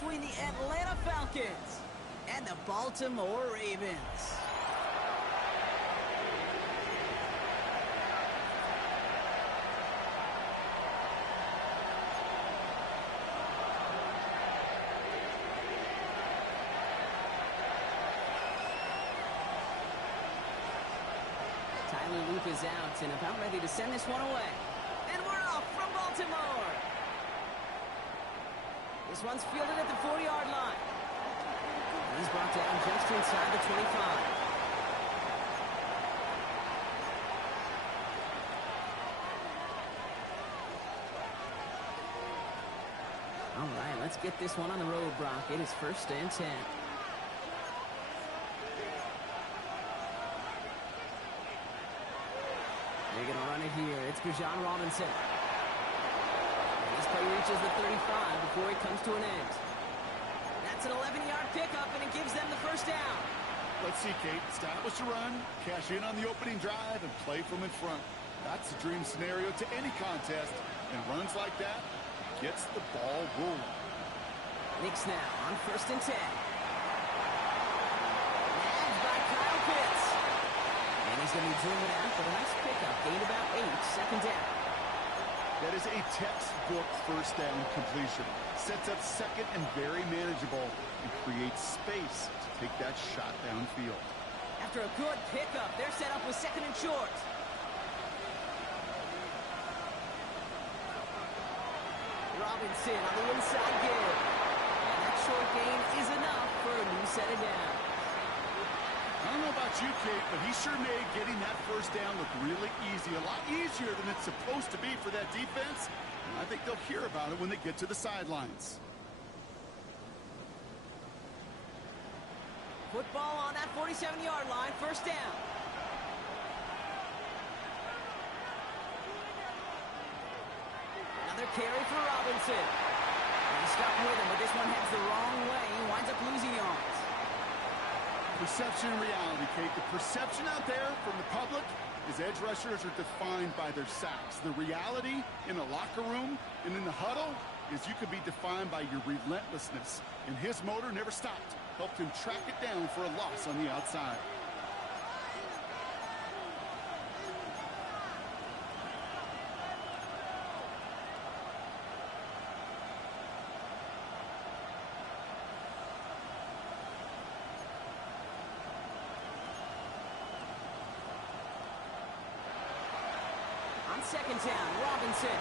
between the Atlanta Falcons and the Baltimore Ravens. Luke is out and about ready to send this one away. And we're off from Baltimore. This one's fielded at the 4-yard line. He's brought down just inside the 25. All right, let's get this one on the road, Brock. It is 1st and 10. They're going to run it here. It's Bijan Robinson. And this play reaches the 35 before it comes to an end. That's an 11-yard pickup, and it gives them the 1st down. Let's see, Kate. Establish a run, cash in on the opening drive, and play from in front. That's the dream scenario to any contest, and runs like that gets the ball rolling. Knicks now on 1st and 10. Nabbed by Kyle Pitts. And he's going to be driven out for the nice pickup. Gained about 8, 2nd down. That is a textbook 1st down completion. Sets up 2nd and very manageable and creates space to take that shot downfield. After a good pickup, they're set up with 2nd and short. Robinson on the inside give. And that short gain is enough for a new set of downs. I don't know about you, Kate, but he sure made getting that 1st down look really easy. A lot easier than it's supposed to be for that defense. And I think they'll hear about it when they get to the sidelines. Football on that 47-yard line, 1st down. Another carry for Robinson. And he's stuck with him, but this one heads the wrong way. He winds up losing yards. Perception and reality, Kate. The perception out there from the public is edge rushers are defined by their sacks. The reality in a locker room and in the huddle is you could be defined by your relentlessness. And his motor never stopped. Helped him track it down for a loss on the outside. On 2nd down, Robinson.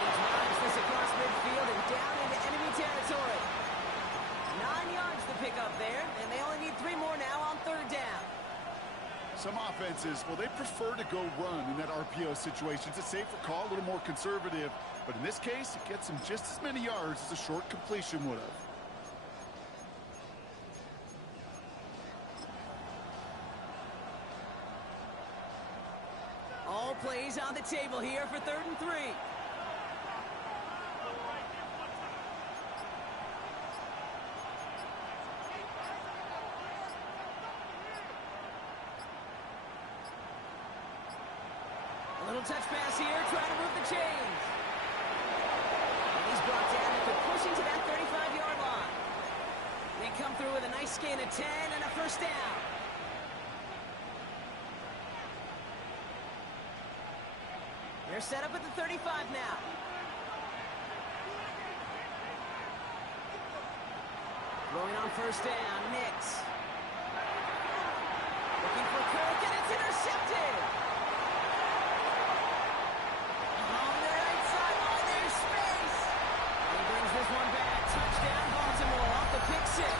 He drives this across midfield and down into enemy territory. 9 yards to pick up there, and they only need 3 more now on 3rd down. Some offenses, well, they prefer to go run in that RPO situation. It's a safer call, a little more conservative. But in this case, it gets them just as many yards as a short completion would have. All plays on the table here for 3rd and 3. A little touch pass here, trying to move the chains. And he's brought down after pushing to that 35-yard line. They come through with a nice gain of 10 and a 1st down. They're set up at the 35 now. Throwing on 1st down, Knicks. Looking for Kirk, and it's intercepted. On the right sideline, there's space. And he brings this one back. Touchdown, Baltimore, off the pick 6.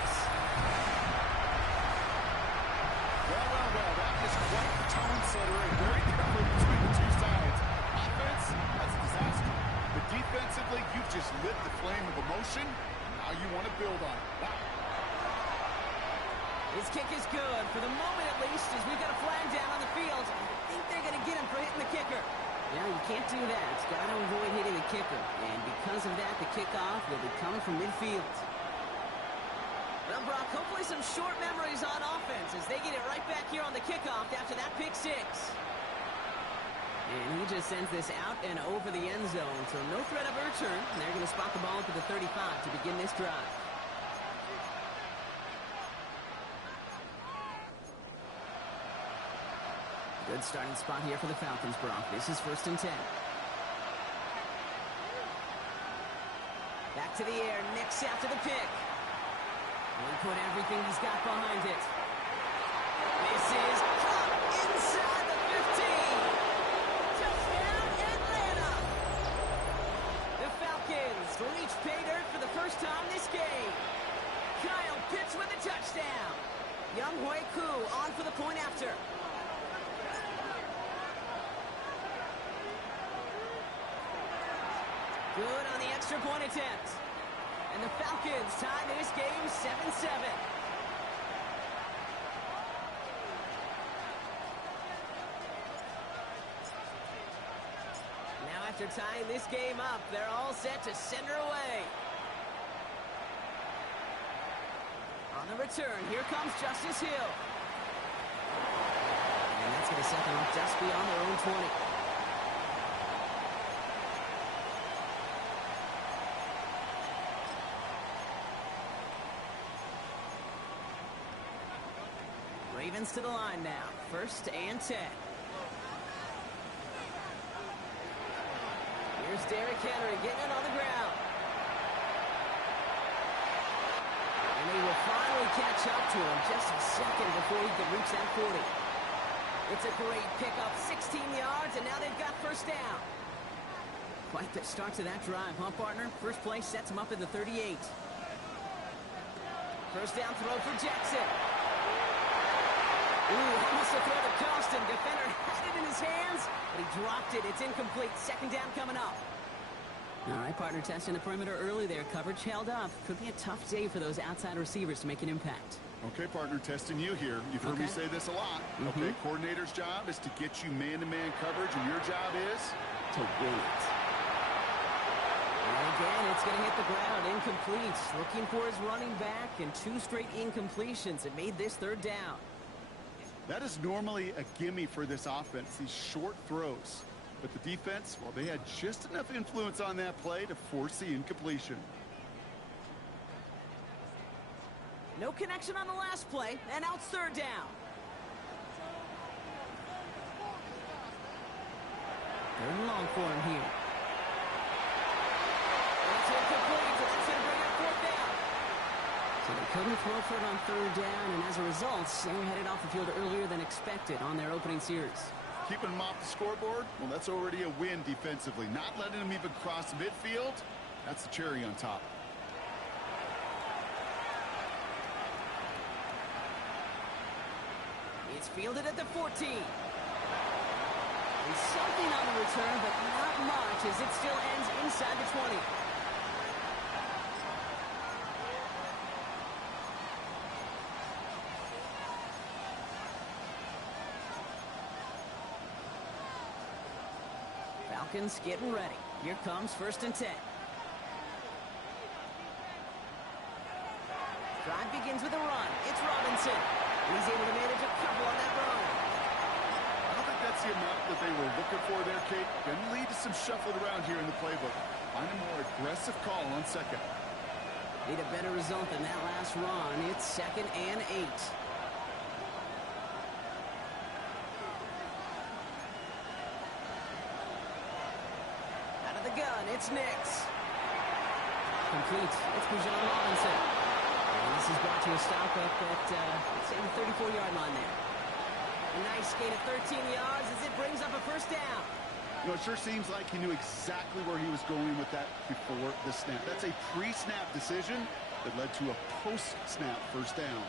Well, that is quite the tone setter and very different between the two sides. Offense, that's a disaster. But defensively, you've just lit the flame of emotion, and now you want to build on it. Wow. His kick is good, for the moment at least, as we've got a flag down on the field. I think they're going to get him for hitting the kicker. Yeah, you can't do that. It's got to avoid hitting the kicker. And because of that, the kickoff will be coming from midfield. Well, Brock, hopefully some short memories on offense as they get it right back here on the kickoff after that pick 6. And he just sends this out and over the end zone, so no threat of a return. And they're going to spot the ball up at the 35 to begin this drive. Good starting spot here for the Falcons, Brock. This is 1st and 10. Back to the air, Nix after the pick. He put everything he's got behind it. This is caught inside the 15. Touchdown, Atlanta! The Falcons reach pay dirt for the first time this game. Kyle Pitts with a touchdown. Young Hui Koo on for the point after. Good on the extra point attempt. And the Falcons tie this game 7-7. Now after tying this game up, they're all set to send her away. On the return, here comes Justice Hill. And that's going to set them up just beyond their own 20. Ravens to the line now. 1st and 10. Here's Derrick Henry getting it on the ground. And they will finally catch up to him just a second before he can reach that 40. It's a great pickup, 16 yards, and now they've got 1st down. Quite the start to that drive, huh, partner? First play sets him up at the 38. 1st down throw for Jackson. Ooh, almost a throw to Costin. Defender had it in his hands, but he dropped it. It's incomplete. 2nd down coming up. All right, partner, testing the perimeter early there. Coverage held up. Could be a tough day for those outside receivers to make an impact. Okay, partner, testing you here. You've heard me say this a lot. Okay, coordinator's job is to get you man-to-man coverage, and your job is to win it. And again, it's going to hit the ground. Incomplete. Looking for his running back, and 2 straight incompletions. It made this 3rd down. That is normally a gimme for this offense, these short throws. But the defense, well, they had just enough influence on that play to force the incompletion. No connection on the last play, and now it's 3rd down. 3rd and long for him here. And it's incomplete, so that's going to bring up 4th down. So they couldn't throw for it on 3rd down, and as a result, they were headed off the field earlier than expected on their opening series. Keeping them off the scoreboard, well, that's already a win defensively. Not letting them even cross midfield, that's the cherry on top. It's fielded at the 14. And something on the return, but not much, as it still ends inside the 20. Falcons getting ready. Here comes 1st and 10. Drive begins with a run. It's Robinson. He's able to manage a couple on that run. I don't think that's the amount that they were looking for there, Kate. Going to lead to some shuffling around here in the playbook. Find a more aggressive call on 2nd. Need a better result than that last run. It's 2nd and 8. Out of the gun, it's Nix. Complete. It's Bijan Robinson. And this is brought to a stop up at, say, the 34-yard line there. A nice gain of 13 yards as it brings up a 1st down. You know, it sure seems like he knew exactly where he was going with that before the snap. That's a pre-snap decision that led to a post-snap 1st down.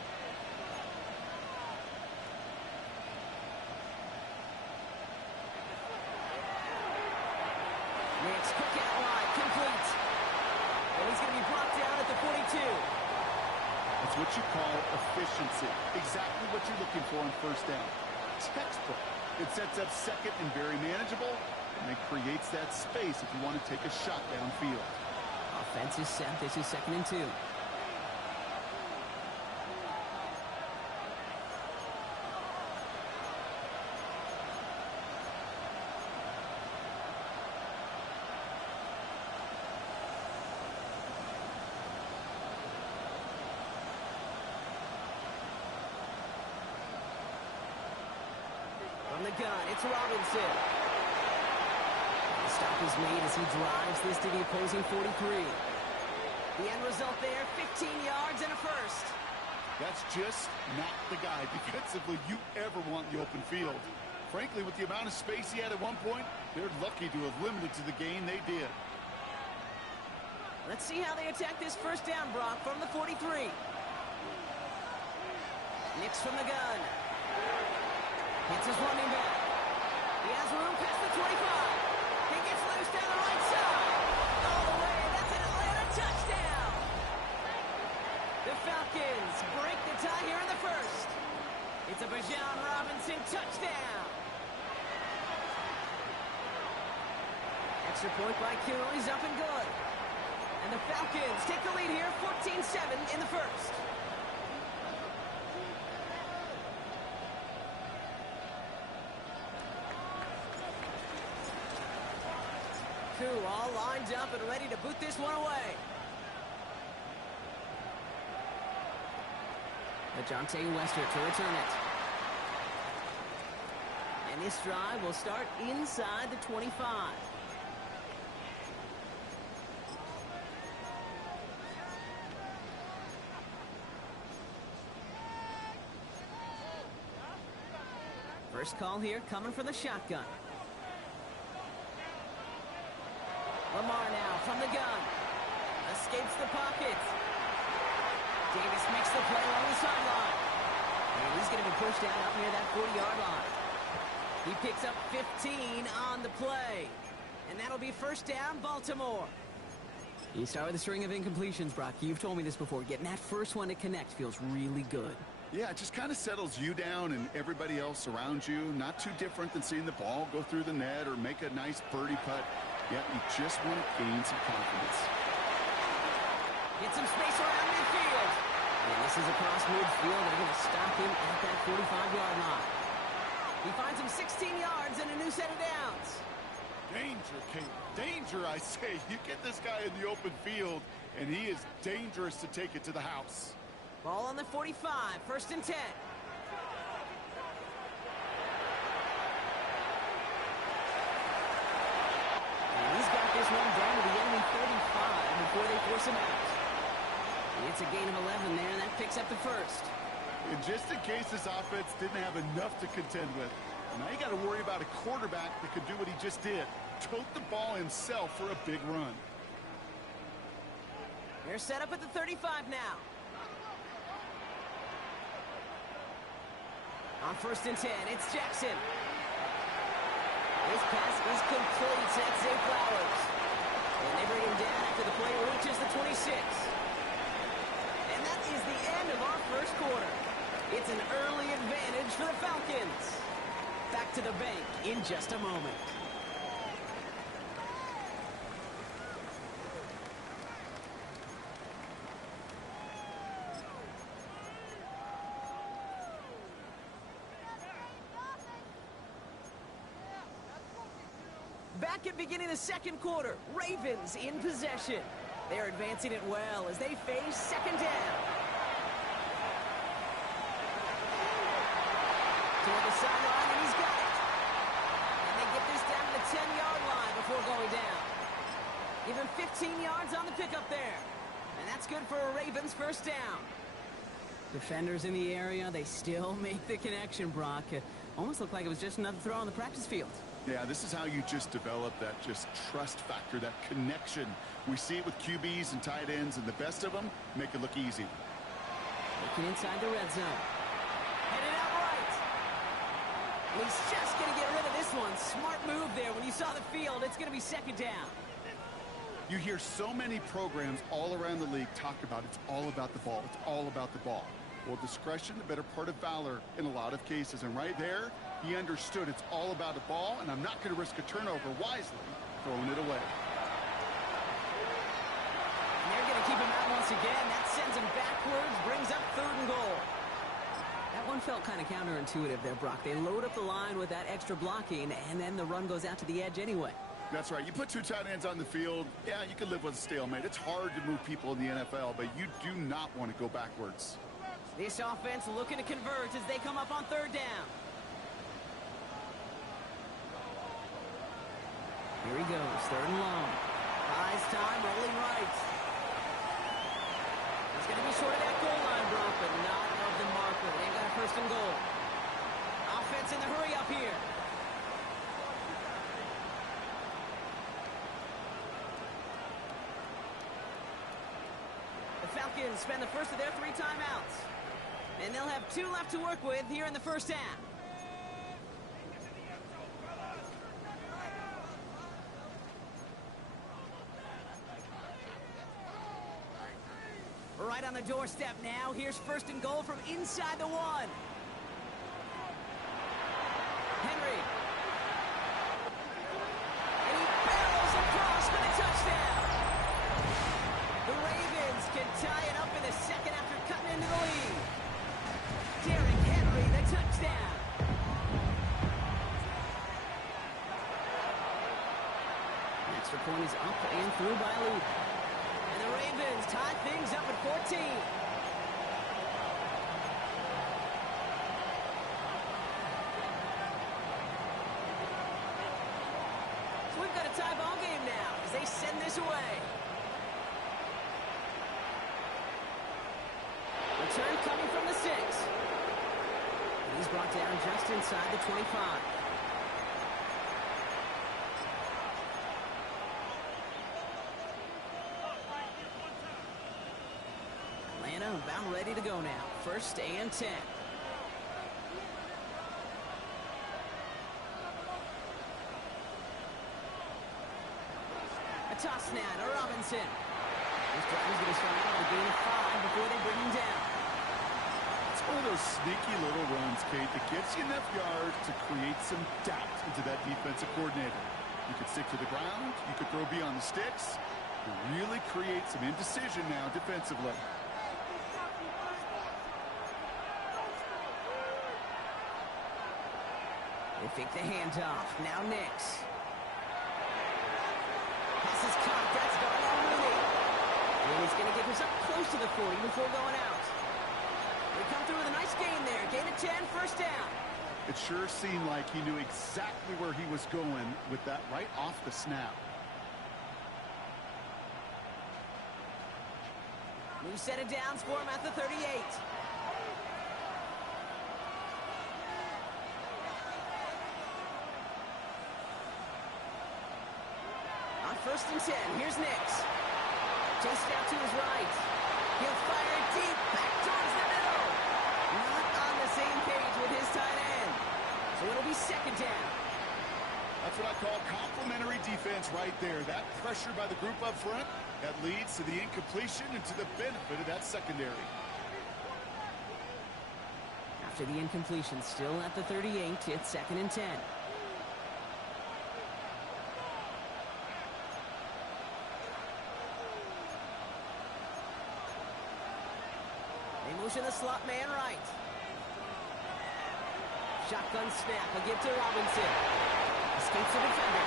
Nix, quick out wide, complete. And he's going to be brought down at the 42. That's what you call efficiency. Exactly what you're looking for on 1st down. Textbook. It sets up 2nd and very manageable, and it creates that space if you want to take a shot downfield. Offense is set. This is 2nd and 2. gun. It's Robinson. The stop is made as he drives this to the opposing 43. The end result there, 15 yards and a first. That's just not the guy defensively you ever want in the open field. Frankly, with the amount of space he had at one point, they're lucky to have limited to the gain they did. Let's see how they attack this first down, Brock, from the 43. Nicks from the gun. Hits his running back. He has room past the 25. He gets loose down the right side. All the way. That's an Atlanta touchdown. The Falcons break the tie here in the first. It's a Bijan Robinson touchdown. Extra point by Kittle. He's up and good. And the Falcons take the lead here, 14-7 in the first. Koo all lined up and ready to boot this one away. Ajante Wester to return it. And this drive will start inside the 25. First call here coming from the shotgun. Lamar now from the gun. Escapes the pocket. Davis makes the play along the sideline. And he's going to be pushed down up near that 40-yard line. He picks up 15 on the play. And that'll be first down, Baltimore. You start with a string of incompletions, Brock. You've told me this before. Getting that first one to connect feels really good. Yeah, it just kind of settles you down and everybody else around you. Not too different than seeing the ball go through the net or make a nice birdie putt. Yeah, you just want to gain some confidence. Get some space around midfield. And this is across midfield. They're going to stop him at that 45-yard line. He finds him 16 yards and a new set of downs. Danger, Kate. Danger, I say. You get this guy in the open field, and he is dangerous to take it to the house. Ball on the 45, first and 10. And he's got this one down to the enemy 35 before they force him out. It's a gain of 11 there, and that picks up the first. And just in case this offense didn't have enough to contend with, now you got to worry about a quarterback that could do what he just did. Tote the ball himself for a big run. They're set up at the 35 now. On first and 10, it's Jackson. This pass is complete. That's Zay Flowers. And they bring him down after the play reaches the 26. And that is the end of our first quarter. It's an early advantage for the Falcons. Back to the bank in just a moment. Back at beginning the second quarter, Ravens in possession. They're advancing it well as they face second down. Toward the sideline, and he's got it. And they get this down to the 10-yard line before going down. Give him 15 yards on the pickup there. And that's good for a Ravens first down. Defenders in the area, they still make the connection, Brock. It almost looked like it was just another throw on the practice field. Yeah, this is how you just develop that just trust factor, that connection. We see it with QBs and tight ends, and the best of them make it look easy. Looking inside the red zone. Headed out right. He's just going to get rid of this one. Smart move there. When you saw the field, it's going to be second down. You hear so many programs all around the league talk about it's all about the ball. It's all about the ball. Well, discretion, the better part of valor in a lot of cases. And right there, he understood it's all about the ball, and I'm not going to risk a turnover wisely, throwing it away. And they're going to keep him out once again. That sends him backwards, brings up third and goal. That one felt kind of counterintuitive there, Brock. They load up the line with that extra blocking, and then the run goes out to the edge anyway. That's right. You put two tight ends on the field, yeah, you can live with a stalemate. It's hard to move people in the NFL, but you do not want to go backwards. This offense looking to convert as they come up on third down. Here he goes, third and long. Buys time, rolling right. He's going to be short of that goal line, Brock, but not of the marker. They've got a first and goal. Offense in the hurry up here. The Falcons spend the first of their 3 timeouts. And they'll have 2 left to work with here in the first half. Right on the doorstep now. Here's first and goal from inside the 1. Henry. And he barrels across for the touchdown. The Ravens can tie it up in the second after cutting into the lead. Derrick Henry, the touchdown. The extra point is up and through by Luke. And the Ravens tie things up at 14. So we've got a tie ball game now as they send this away. Return coming from the 6. He's brought down just inside the 25. Atlanta about ready to go now. First and 10. A toss now to Robinson. This drive is going to start out with a gain of 5 before they bring him down. It's one of those sneaky little runs, Kate, that gets you enough yards to create some doubt into that defensive coordinator. You could stick to the ground. You could throw beyond the sticks. You really create some indecision now defensively. They fake the handoff. Now Nix. Pass is caught. That's Darnell Mooney. And he's going to get this up close to the 40 before going out. They come through with a nice gain there. Gain of 10, first down. It sure seemed like he knew exactly where he was going with that right off the snap. New set of downs for him at the 38. On first and 10, here's Nix. Chased out to his right. He'll fire deep back towards the middle. Not on the same page with his tight end. So it'll be second down. That's what I call complementary defense right there. That pressure by the group up front, that leads to the incompletion and to the benefit of that secondary. After the incompletion, still at the 38, it's second and 10. They motion the slot man right. Shotgun snap, a give to Robinson. Escapes the defender.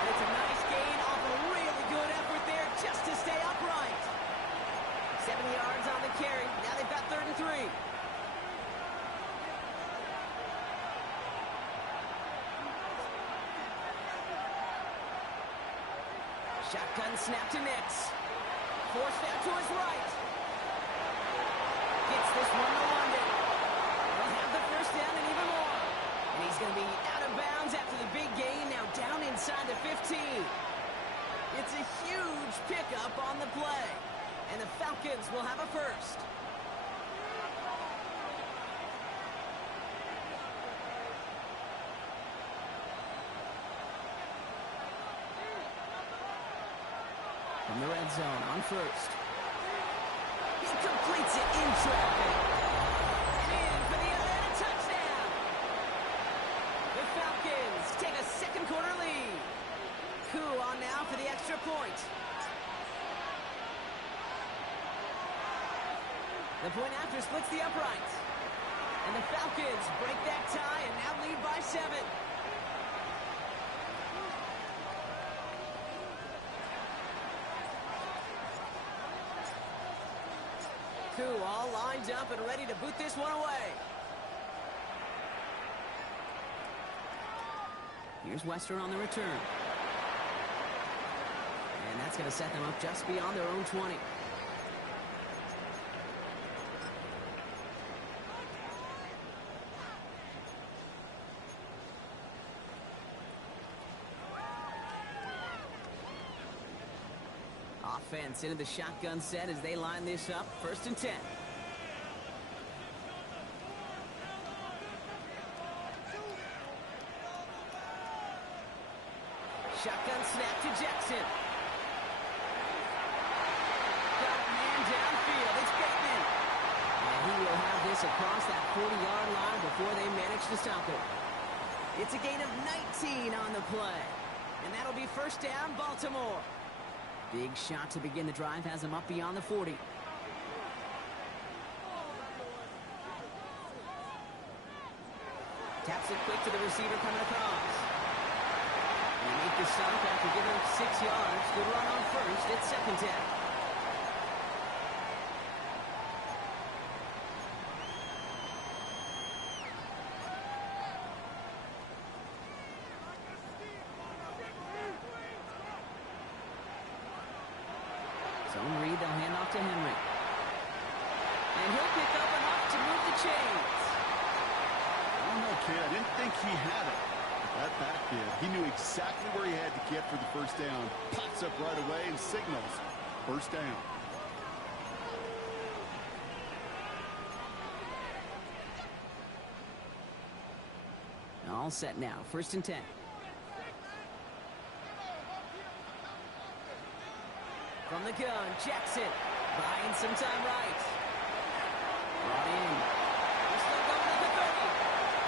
And it's a nice gain off a really good effort there just to stay upright. 70 yards on the carry. Now they've got 3rd and 3. Shotgun snap to Nix. Forced out to his right. Gets this one to London. They'll have the first down and even more. And he's going to be out of bounds after the big gain, now down inside the 15. It's a huge pickup on the play. And the Falcons will have a first. From the red zone on first. He completes it in traffic. And in for the Atlanta touchdown. The Falcons take a second quarter lead. Koo on now for the extra point. The point after splits the uprights. And the Falcons break that tie and now lead by 7. Koo all lined up and ready to boot this one away. Here's Wester on the return. that's going to set them up just beyond their own 20. Offense into the shotgun set as they line this up. 1st and 10. Shotgun snap to Jackson. Got a man downfield. It's Bateman. And he will have this across that 40-yard line before they manage to stop it. It's a gain of 19 on the play. And that'll be 1st down, Baltimore. Big shot to begin the drive has him up beyond the 40. Taps it quick to the receiver coming across. And they make the stop after giving him 6 yards. Good run on 1st. It's 2nd down. Zone read, they'll hand off to Henry. And he'll pick up enough to move the chains. I don't know, kid. I didn't think he had it. But that back did. He knew exactly where he had to get for the 1st down. Pops up right away and signals 1st down. All set now. 1st and 10. From the gun, Jackson buying some time right. Brought in. They're still going at the 30.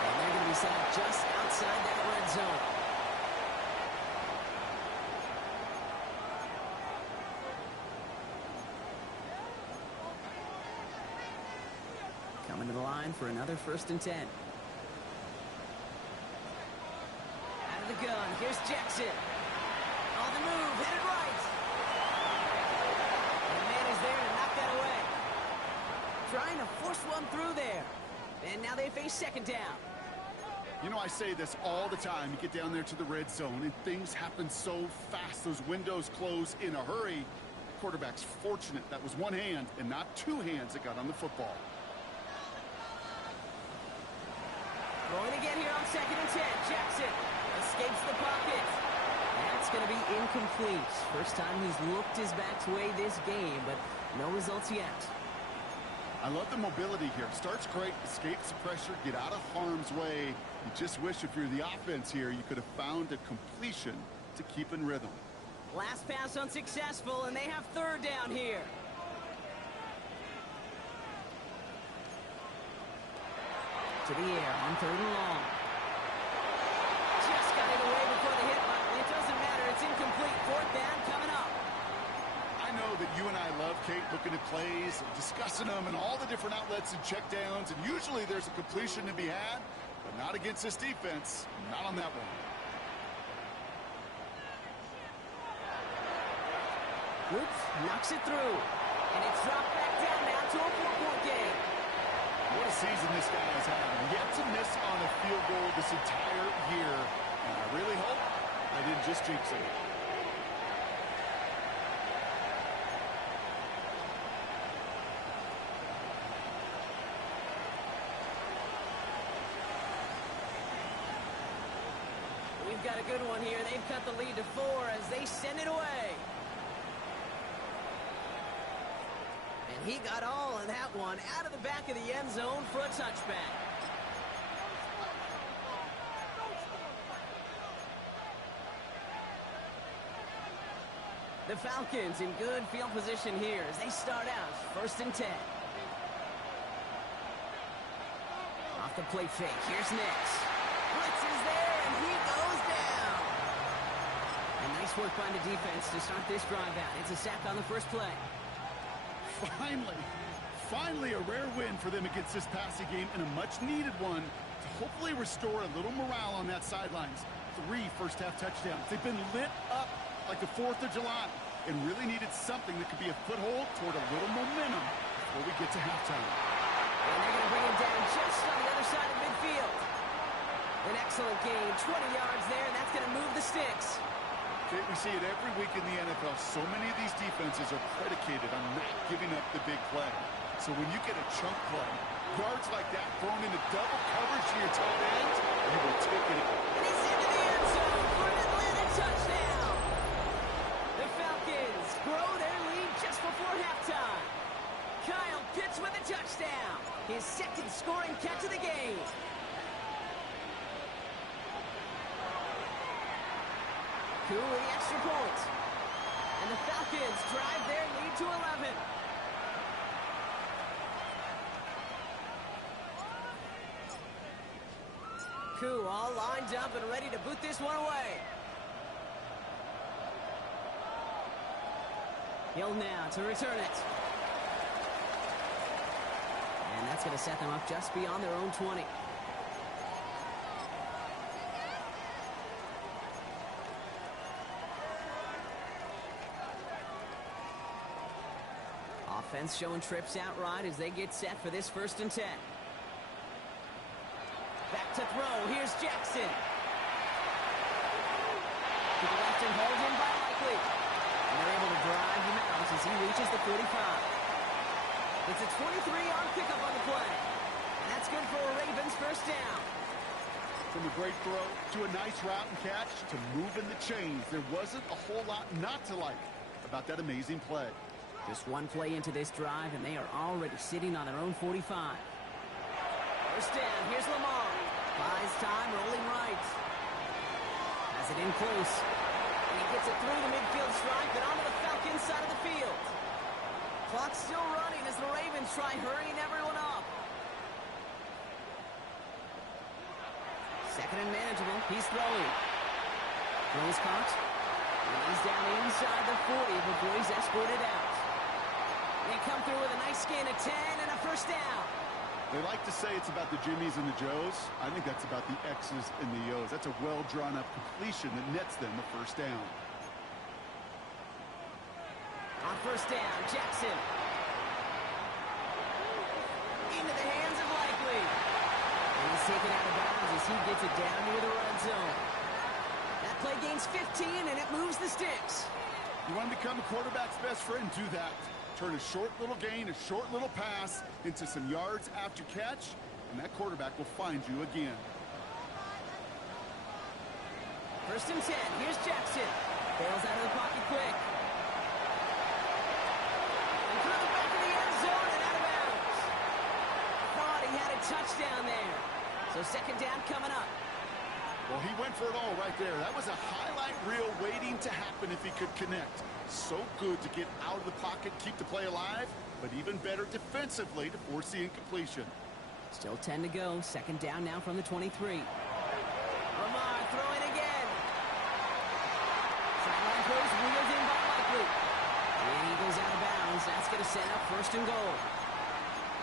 And they're going to be set just outside that red zone. Coming to the line for another 1st and 10. Out of the gun, here's Jackson. On the move, headed right. There to knock that away. Trying to force one through there. And now they face 2nd down. You know, I say this all the time. You get down there to the red zone, and things happen so fast. Those windows close in a hurry. Quarterback's fortunate that was one hand and not 2 hands that got on the football. Going again here on 2nd and 10. Jackson escapes the pocket. That's going to be incomplete. First time he's looked his back's way this game, but no results yet. I love the mobility here. Starts great, escapes the pressure, get out of harm's way. You just wish if you're the offense here, you could have found a completion to keep in rhythm. Last pass unsuccessful, and they have 3rd down here. To the air on 3rd and long. Just got it away before the hit button. It doesn't matter. It's incomplete. 4th down coming up. I know that you and I love, Kate, looking at plays, discussing them, and all the different outlets and checkdowns, and usually there's a completion to be had, but not against this defense. Not on that one. Whoops, knocks it through. And it's dropped back down now to a 4-point game. What a season this guy has had. Yet to miss on a field goal this entire year. And I really hope I didn't just jinx it. We've got a good one here. They've cut the lead to 4 as they send it away. And he got all of that one out of the back of the end zone for a touchback. The Falcons in good field position here as they start out 1st and 10. Off the play fake. Here's Nix. Blitz is there, and he goes down. And nice work by the defense to start this drive out. It's a sack on the first play. Finally a rare win for them against this passing game, and a much-needed one to hopefully restore a little morale on that sidelines. 3 first-half touchdowns. They've been lit up like the 4th of July and really needed something that could be a foothold toward a little momentum before we get to halftime. And they're going to bring him down just on the other side of midfield. An excellent gain, 20 yards there, and that's going to move the sticks. Okay, we see it every week in the NFL. So many of these defenses are predicated on not giving up the big play. So when you get a chunk play, yards like that thrown into double coverage to your tight end, you will take it. And he's into the end zone for an Atlanta touchdown. The Falcons grow their lead just before halftime. Kyle Pitts with a touchdown. His second scoring catch of the game. Koo with the extra point. And the Falcons drive their lead to 11. Koo all lined up and ready to boot this one away. Hill now to return it. And that's going to set them up just beyond their own 20. Offense showing trips out right as they get set for this 1st and 10. Back to throw. Here's Jackson. To the left and hauled in by Likely. And they're able to drive him out as he reaches the 45. It's a 23-yard pickup on the play. And that's good for a Ravens 1st down. From a great throw to a nice route and catch to moving the chains, there wasn't a whole lot not to like about that amazing play. Just one play into this drive, and they are already sitting on their own 45. 1st down. Here's Lamar. Buys time, rolling right. Has it in close. And he gets it through the midfield stripe and onto the Falcons side of the field. Clock's still running as the Ravens try hurrying everyone up. 2nd and manageable. He's throwing. Throws caught. And he's down inside the 40 before he's escorted out. They come through with a nice gain of 10 and a 1st down. They like to say it's about the Jimmies and the Joes. I think that's about the X's and the O's. That's a well-drawn-up completion that nets them a 1st down. On 1st down, Jackson. Into the hands of Likely. And he's taken out of bounds as he gets it down near the red zone. That play gains 15, and it moves the sticks. You want to become a quarterback's best friend? Do that. Turn a short little gain, a short little pass into some yards after catch, and that quarterback will find you again. 1st and 10. Here's Jackson. Bails out of the pocket quick. And through the back of the end zone and out of bounds. Thought he had a touchdown there. So 2nd down coming up. Well, he went for it all right there. That was a highlight reel waiting to happen if he could connect. So good to get out of the pocket, keep the play alive, but even better defensively to force the incompletion. Still 10 to go. 2nd down now from the 23. Lamar throwing again. Sideline throws wheeled in by Likely. And he goes out of bounds. That's going to set up 1st and goal.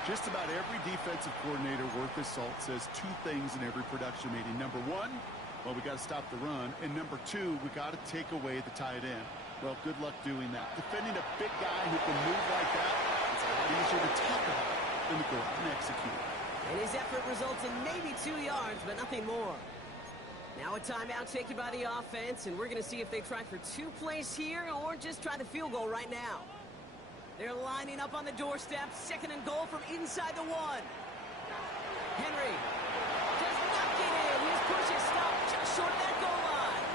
Just about every defensive coordinator worth his salt says 2 things in every production meeting. Number 1, well, we got to stop the run. And number 2, we got to take away the tight end. Well, good luck doing that. Defending a big guy who can move like that, it's a lot easier to talk about than to go out and execute. And his effort results in maybe 2 yards, but nothing more. Now a timeout taken by the offense, and we're going to see if they try for 2 plays here or just try the field goal right now. They're lining up on the doorstep. 2nd and goal from inside the 1. Henry does not get in. His push is stopped just short of that goal line.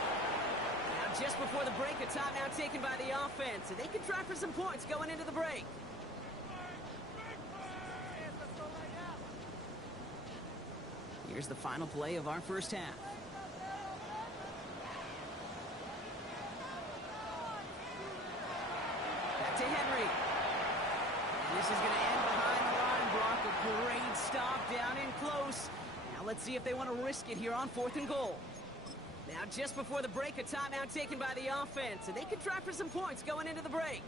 Now just before the break, a timeout taken by the offense, and they can try for some points going into the break. Here's the final play of our 1st half. Back to Henry. And this is going to end behind the line, Brock. A great stop down in close. Now let's see if they want to risk it here on 4th and goal. Now just before the break, a timeout taken by the offense, and they can try for some points going into the break.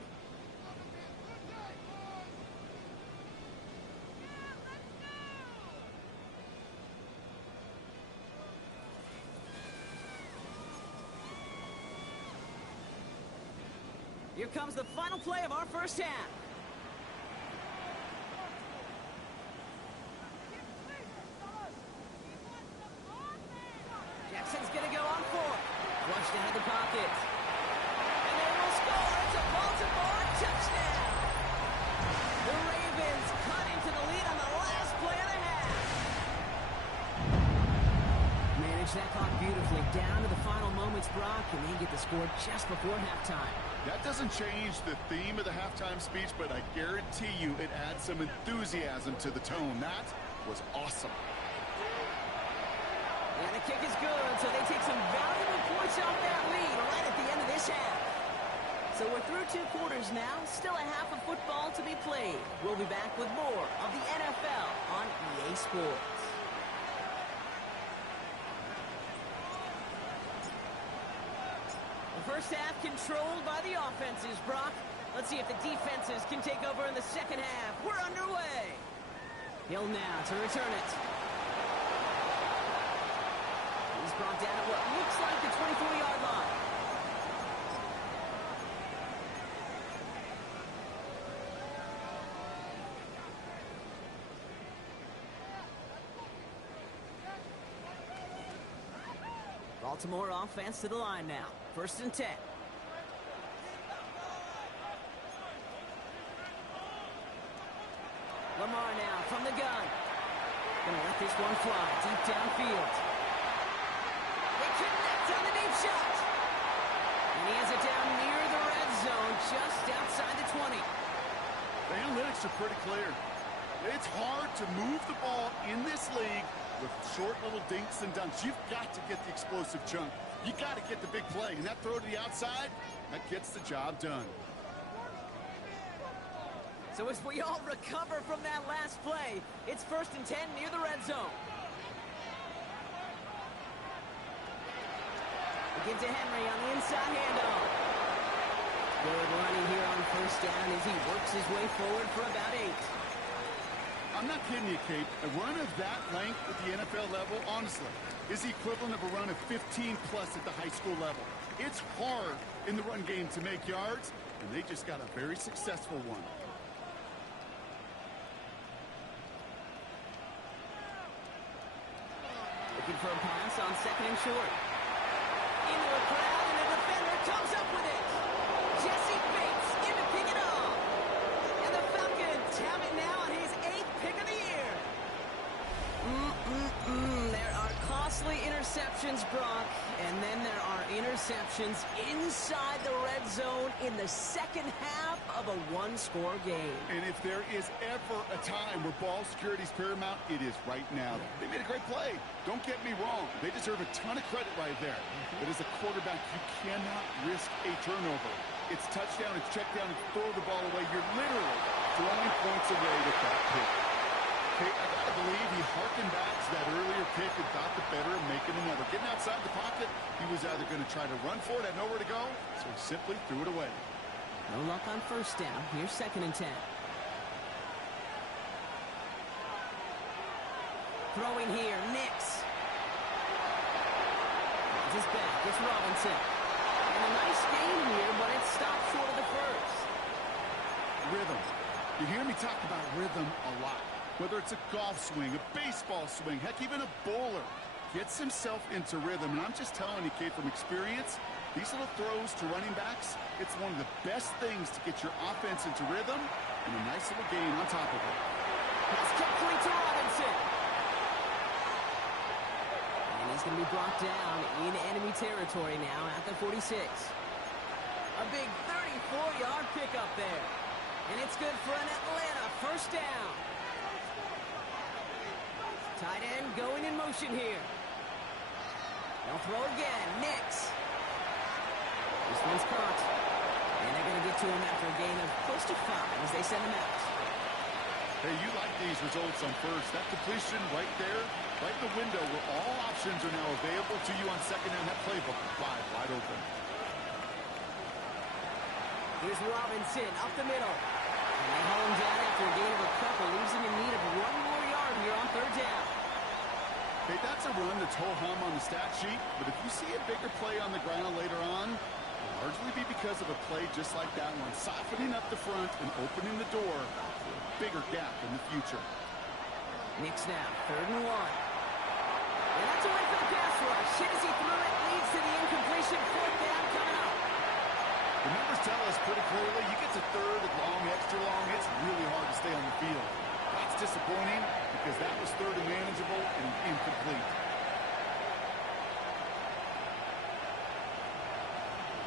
Here comes the final play of our 1st half. Jackson's going to go on 4. Flushed ahead the pocket. and they get the score just before halftime. That doesn't change the theme of the halftime speech, but I guarantee you it adds some enthusiasm to the tone. That was awesome. And the kick is good, so they take some valuable points off that lead right at the end of this half. So we're through 2 quarters now, still a half of football to be played. We'll be back with more of the NFL on EA Sports. The first half controlled by the offenses, Brock. Let's see if the defenses can take over in the second half. We're underway. Hill now to return it. He's brought down at what looks like the 24-yard line. Baltimore offense to the line now. 1st and 10. Lamar now from the gun. Gonna let this one fly deep downfield. They connect on the deep shot. And he has it down near the red zone, just outside the 20. The analytics are pretty clear. It's hard to move the ball in this league with short little dinks and dunks. You've got to get the explosive chunk. You got to get the big play. And that throw to the outside, that gets the job done. So as we all recover from that last play, it's 1st and 10 near the red zone. We get to Henry on the inside handoff. Good running here on 1st down as he works his way forward for about 8. I'm not kidding you, Kate. A run of that length at the NFL level, honestly, is the equivalent of a run of 15-plus at the high school level. It's hard in the run game to make yards, and they just got a very successful one. Looking for a pass on 2nd and short. Into a crowd, and the defender comes up with it. Jesse Bates in to pick it off. And the Falcons have it now on his 8th pick of the year. There are costly interceptions, Brock, and then there are interceptions inside the red zone in the second half of a one-score game. And if there is ever a time where ball security is paramount, it is right now. They made a great play. Don't get me wrong. They deserve a ton of credit right there. But as a quarterback, you cannot risk a turnover. It's touchdown, it's check down, it's throw the ball away. You're literally throwing points away with that pick. Okay, I gotta believe he harkened back to that earlier pick and thought the better of making another. Getting outside the pocket, he was either going to try to run for it, had nowhere to go, so he simply threw it away. No luck on 1st down. Here's 2nd and 10. Throwing here, Nix. It's his back, it's Robinson. And a nice game here, but it stopped short of the first. Rhythm. You hear me talk about rhythm a lot. Whether it's a golf swing, a baseball swing, heck, even a bowler gets himself into rhythm. And I'm just telling you, Kate, from experience, these little throws to running backs, it's one of the best things to get your offense into rhythm and a nice little gain on top of it. Pass complete to Robinson. And he's going to be brought down in enemy territory now at the 46. A big 34-yard pickup there. And it's good for an Atlanta 1st down. Tight end going in motion here. They'll throw again. Nix. This one's caught. And they're going to get to him after a gain of close to 5 as they send him out. Hey, you like these results on 1st. That completion right there, right in the window where all options are now available to you on 2nd down. That playbook wide open. Here's Robinson up the middle. And they haul him down after a gain of a couple, leaves him in need of 1 more yard here on 3rd down. Hey, that's a run that's ho-hum on the stat sheet, but if you see a bigger play on the ground later on, it'll largely be because of a play just like that one, softening up the front and opening the door for a bigger gap in the future. Nix now, 3rd and 1. And that's away for the pass rush. Hit as he threw it, leads to the incompletion. 4th down coming up. The numbers tell us pretty clearly, you get to 3rd and long, extra long, it's really hard to stay on the field. That's disappointing because that was 3rd and manageable and incomplete.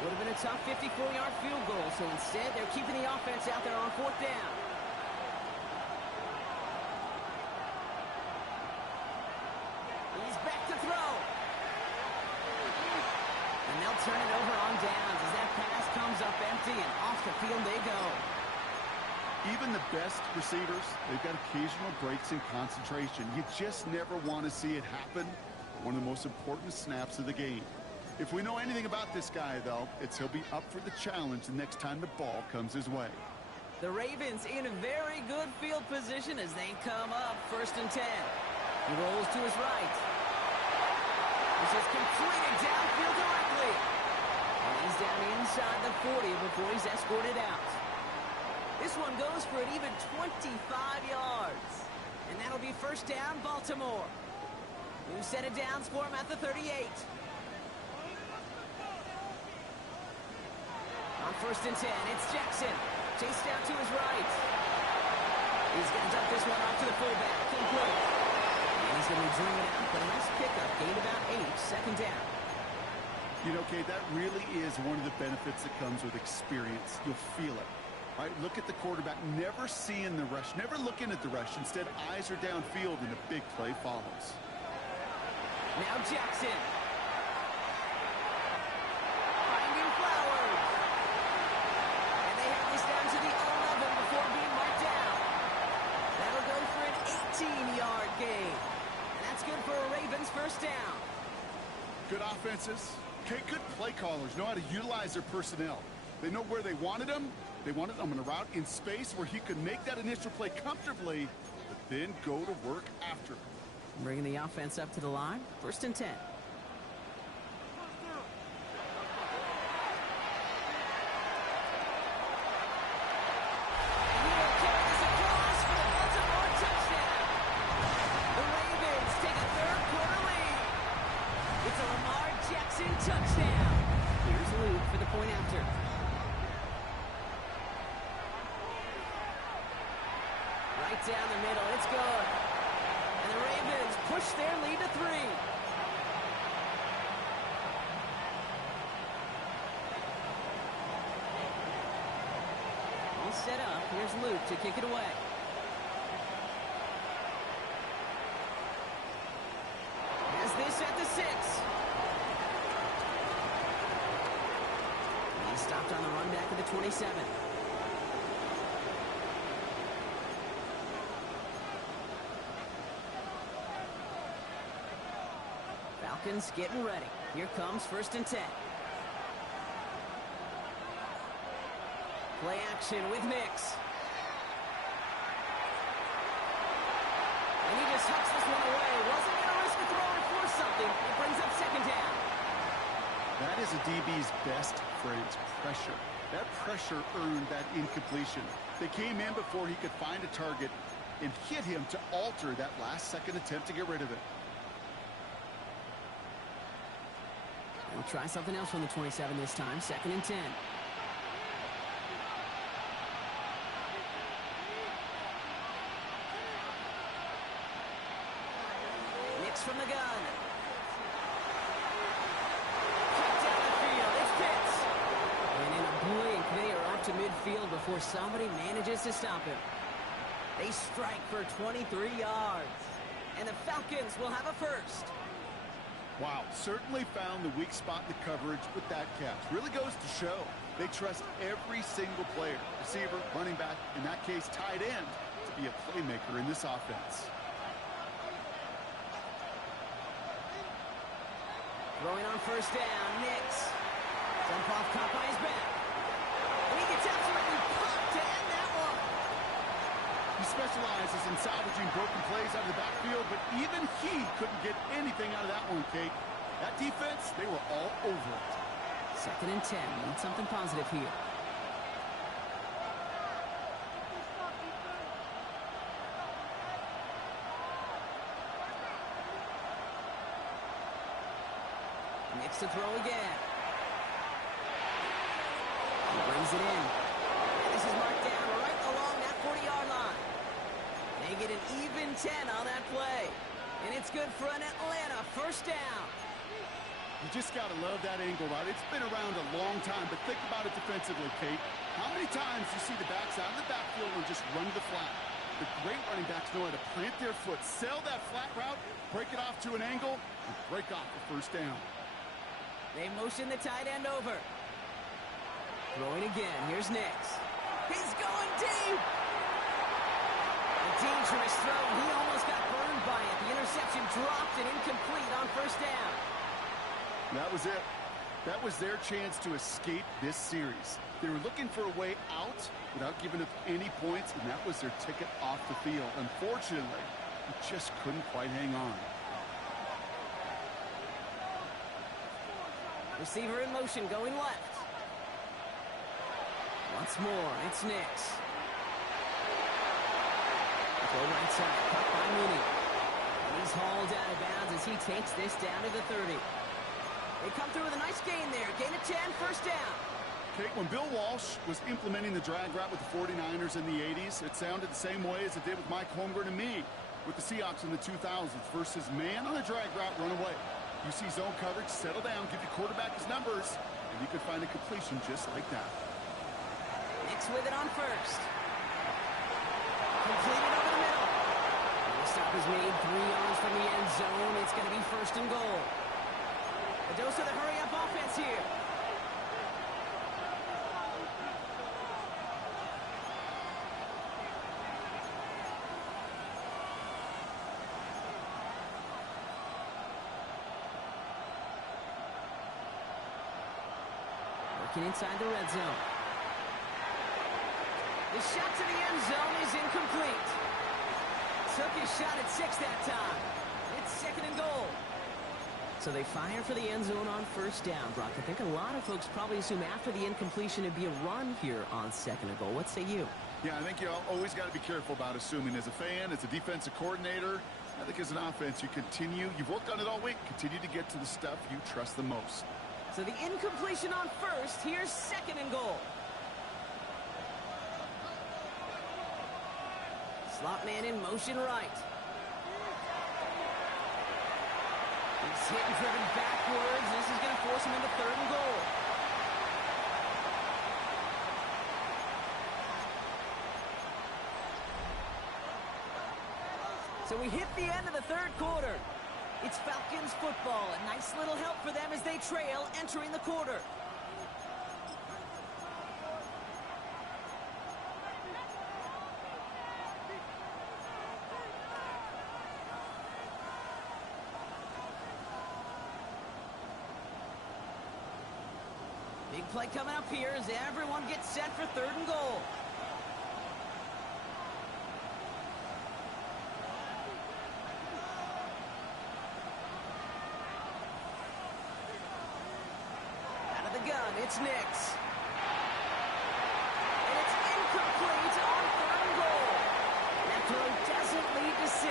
Would have been a tough 54-yard field goal, so instead they're keeping the offense out there on 4th down. He's back to throw. And they'll turn it over on downs as that pass comes up empty and off the field they go. Even the best receivers, they've got occasional breaks in concentration. You just never want to see it happen. One of the most important snaps of the game. If we know anything about this guy, though, it's he'll be up for the challenge the next time the ball comes his way. The Ravens in a very good field position as they come up 1st and 10. He rolls to his right. This is completed downfield directly. And he's down inside the 40 before he's escorted out. This one goes for an even 25 yards. And that'll be 1st down, Baltimore. New set of downs for him at the 38. On 1st and 10, it's Jackson. Chased out to his right. He's going to dump this one off to the fullback. Complete. And he's going to bring it out for a nice pickup. Gain about 8, 2nd down. You know, Kate, that really is one of the benefits that comes with experience. You'll feel it. Right, look at the quarterback, never seeing the rush, never looking at the rush. Instead, eyes are downfield, and a big play follows. Now Jackson. Finding Flowers. And they have this down to the 11 before being marked down. That'll go for an 18-yard gain. And that's good for a Ravens 1st down. Good offenses. Okay, good play callers know how to utilize their personnel. They know where they wanted them. They wanted them in a route in space where he could make that initial play comfortably, but then go to work after. Bringing the offense up to the line. 1st and 10. Touchdown. Here's Luke for the point after. Right down the middle. It's good. And the Ravens push their lead to 3. All set up. Here's Luke to kick it away. Has this at the 6. Stopped on the run back of the 27. Falcons getting ready. Here comes 1st and 10. Play action with Mix. And he just hucks this one away. Wasn't going to risk a throw and force something. It brings up 2nd down. That is a DB's best phrase, pressure. That pressure earned that incompletion. They came in before he could find a target and hit him to alter that last-second attempt to get rid of it. We'll try something else from the 27 this time. 2nd and 10. Mix from the gun. To midfield before somebody manages to stop him. They strike for 23 yards. And the Falcons will have a 1st. Wow, certainly found the weak spot in the coverage with that catch. Really goes to show they trust every single player, receiver, running back, in that case tight end, to be a playmaker in this offense. Throwing on 1st down, Nix. Jump off caught by his back. And he gets absolutely pumped to end that one. He specializes in salvaging broken plays out of the backfield, but even he couldn't get anything out of that one, Kate. That defense, they were all over it. 2nd and 10. Need something positive here. Nix to throw again. He brings it in. And this is marked down right along that 40-yard line. They get an even 10 on that play. And it's good for an Atlanta 1st down. You just got to love that angle, right? It's been around a long time, but think about it defensively, Kate. How many times do you see the backs out of the backfield and just run to the flat? The great running backs know how to plant their foot, sell that flat route, break it off to an angle, and break off the first down. They motion the tight end over. Throwing again. Here's Nix. He's going deep. A dangerous throw. He almost got burned by it. The interception dropped and incomplete on first down. That was it. That was their chance to escape this series. They were looking for a way out without giving up any points, and that was their ticket off the field. Unfortunately, they just couldn't quite hang on. Receiver in motion, going left. Once more, it's Nix. Go right side, caught by Mooney. And he's hauled out of bounds as he takes this down to the 30. They come through with a nice gain there. Gain of 10, first down. Kate, when Bill Walsh was implementing the drag route with the 49ers in the 80s, it sounded the same way as it did with Mike Holmgren and me with the Seahawks in the 2000s versus man on the drag route, run away. You see zone coverage, settle down, give your quarterback his numbers, and you can find a completion just like that. Nix with it on first. Completed over the middle. And the stop is made 3 yards from the end zone. It's going to be first and goal. A dose of the hurry-up offense here. Working inside the red zone. The shot to the end zone is incomplete. Took his shot at 6 that time. It's second and goal. So they fire for the end zone on first down, Brock. I think a lot of folks probably assume after the incompletion it'd be a run here on second and goal. What say you? Yeah, I think you always got to be careful about assuming. As a fan, as a defensive coordinator, I think as an offense, you've worked on it all week, continue to get to the stuff you trust the most. So the incompletion on first, here's second and goal. Slot man in motion right. He's hit and driven backwards. This is going to force him into third and goal. So we hit the end of the third quarter. It's Falcons football. A nice little help for them as they trail entering the quarter. Big play coming up here as everyone gets set for third and goal. Out of the gun, it's Nix. And it's incomplete on third and goal. That throw doesn't lead to 6.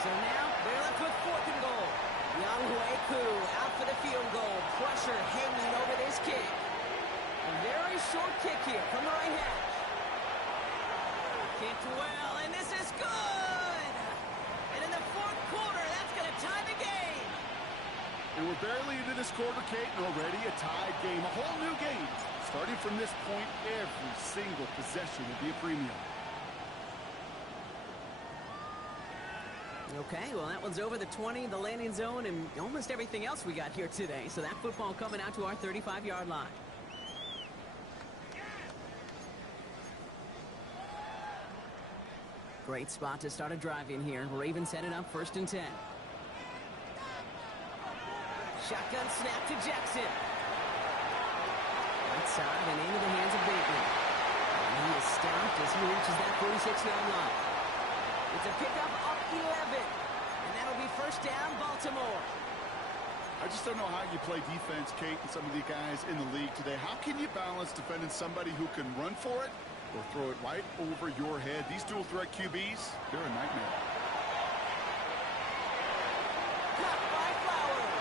So now they're left with fourth and goal. Younghoe out for the field goal. Pressure hanging over this kick. A very short kick here from the right hash. Kicked well, and this is good! And in the fourth quarter, that's going to tie the game. And we're barely into this quarter, Kate, and already a tied game. A whole new game. Starting from this point, every single possession will be a premium. Okay, well, that one's over the 20, the landing zone, and almost everything else we got here today. So that football coming out to our 35-yard line. Great spot to start a drive in here. Ravens set it up first and 10. Shotgun snap to Jackson. Right side and into the hands of Bateman. And he is stopped as he reaches that 46-yard line. It's a pickup of 11. And that'll be first down, Baltimore. I just don't know how you play defense, Kate, and some of the guys in the league today. How can you balance defending somebody who can run for it or throw it right over your head? These dual threat QBs, they're a nightmare. Caught by Flowers.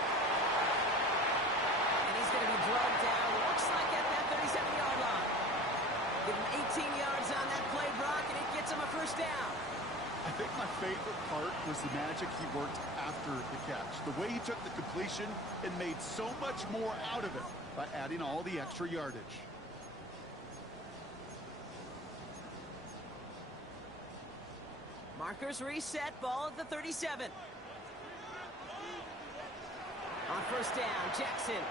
And he's going to be drugged down. Looks like at that 37-yard line. Give him 18 yards on that play, Brock, and it gets him a first down. I think my favorite part was the magic he worked after the catch. The way he took the completion and made so much more out of it by adding all the extra yardage. Markers reset, ball at the 37. On first down, Jackson.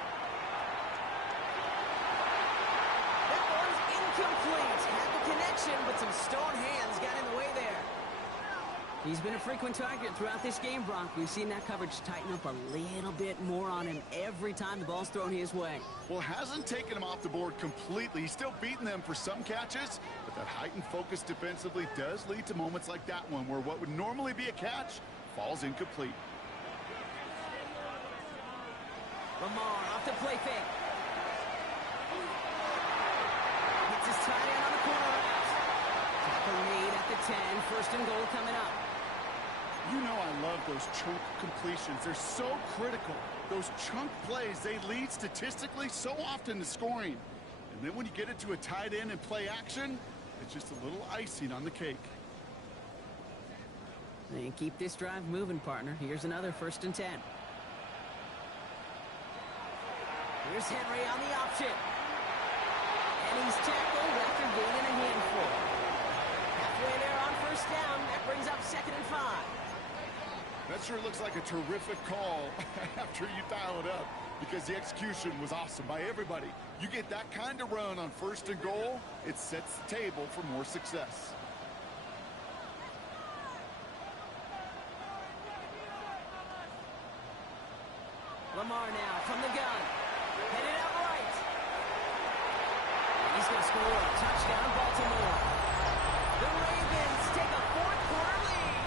That one's incomplete. Had the connection, but some stone hands got in the way there. He's been a frequent target throughout this game, Brock. We've seen that coverage tighten up a little bit more on him every time the ball's thrown his way. Well, hasn't taken him off the board completely. He's still beating them for some catches, but that heightened focus defensively does lead to moments like that one where what would normally be a catch falls incomplete. Lamar off the play fake. Hits his tight end on the corner route. Tackle made at the 10. First and goal coming up. You know I love those chunk completions. They're so critical. Those chunk plays, they lead statistically so often to scoring. And then when you get it to a tight end and play action, it's just a little icing on the cake. And keep this drive moving, partner. Here's another first and 10. Here's Henry on the option. And he's tackled after gaining a handful. Halfway there on first down. That brings up 2nd and 5. That sure looks like a terrific call after you dial it up, because the execution was awesome by everybody. You get that kind of run on first and goal, it sets the table for more success. Lamar now from the gun. Headed out right. He's going to score a touchdown, Baltimore. The Ravens take a 4th-quarter lead.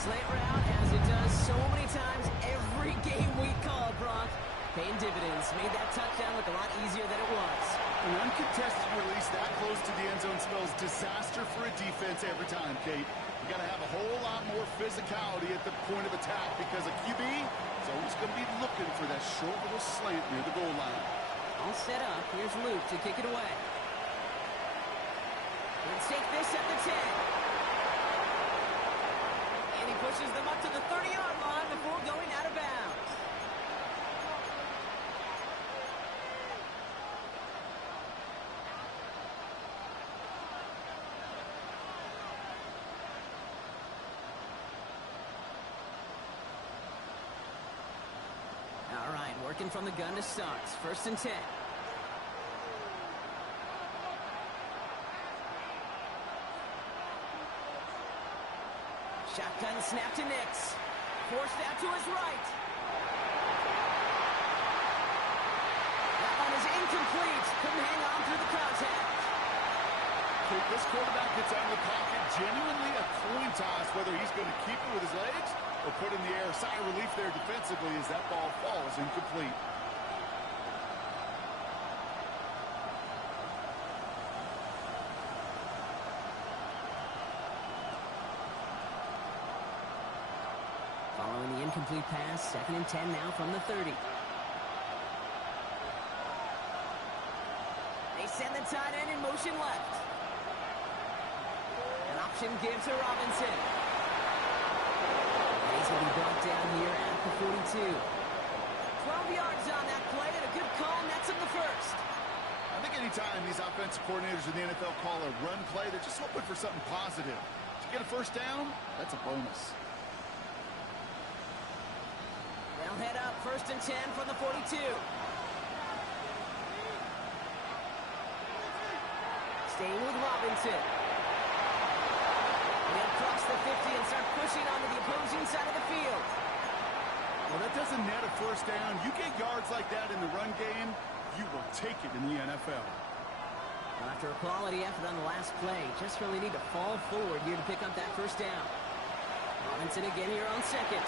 Slant route, as it does so many times every game we call, Brock. Paying dividends. Made that touchdown look a lot easier than it was. An uncontested release that close to the end zone spells disaster for a defense every time, Kate. You got to have a whole lot more physicality at the point of attack, because a QB is always going to be looking for that short little slant near the goal line. All set up. Here's Luke to kick it away. Let's take this at the 10. And he pushes them up to the 30-yard line before going out of bounds. All right, working from the gun to start. First and 10. Shotgun snap to Nix. Forced out to his right. That one is incomplete. Couldn't hang on through the contact. This quarterback gets out of the pocket, genuinely a coin toss whether he's going to keep it with his legs or put in the air. Sigh of relief there defensively as that ball falls incomplete. Following the incomplete pass, 2nd and 10 now from the 30. They send the tight end in motion left. An option gives to Robinson. And he's going to be brought down here at the 42. 12 yards on that play, and a good call nets him the first. I think anytime these offensive coordinators in the NFL call a run play, they're just hoping for something positive. To get a first down, that's a bonus. They'll head up 1st and 10 from the 42. Staying with Robinson. They'll cross the 50 and start pushing onto the opposing side of the field. Well, that doesn't net a first down. You get yards like that in the run game, you will take it in the NFL. After a quality effort on the last play, just really need to fall forward here to pick up that first down. Robinson again here on 2nd.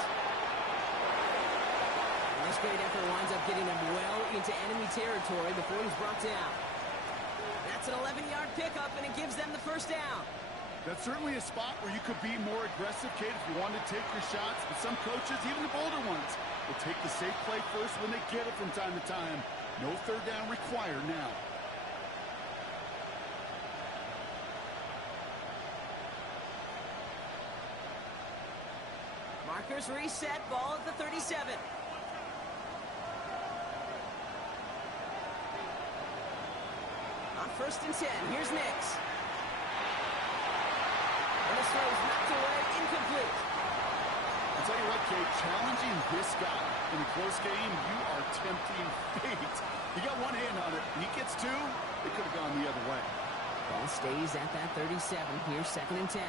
This great effort winds up getting him well into enemy territory before he's brought down. That's an 11-yard pickup, and it gives them the first down. That's certainly a spot where you could be more aggressive, Kate, if you want to take your shots. But some coaches, even the bolder ones, will take the safe play first when they get it from time to time. No third down required now. Markers reset, ball at the 37. On 1st and 10, here's Nix. And this throw is knocked away, incomplete. I'll tell you what, Kate, challenging this guy in a close game, you are tempting fate. He got one hand on it. He gets two, it could have gone the other way. Ball stays at that 37. Here's 2nd and 10.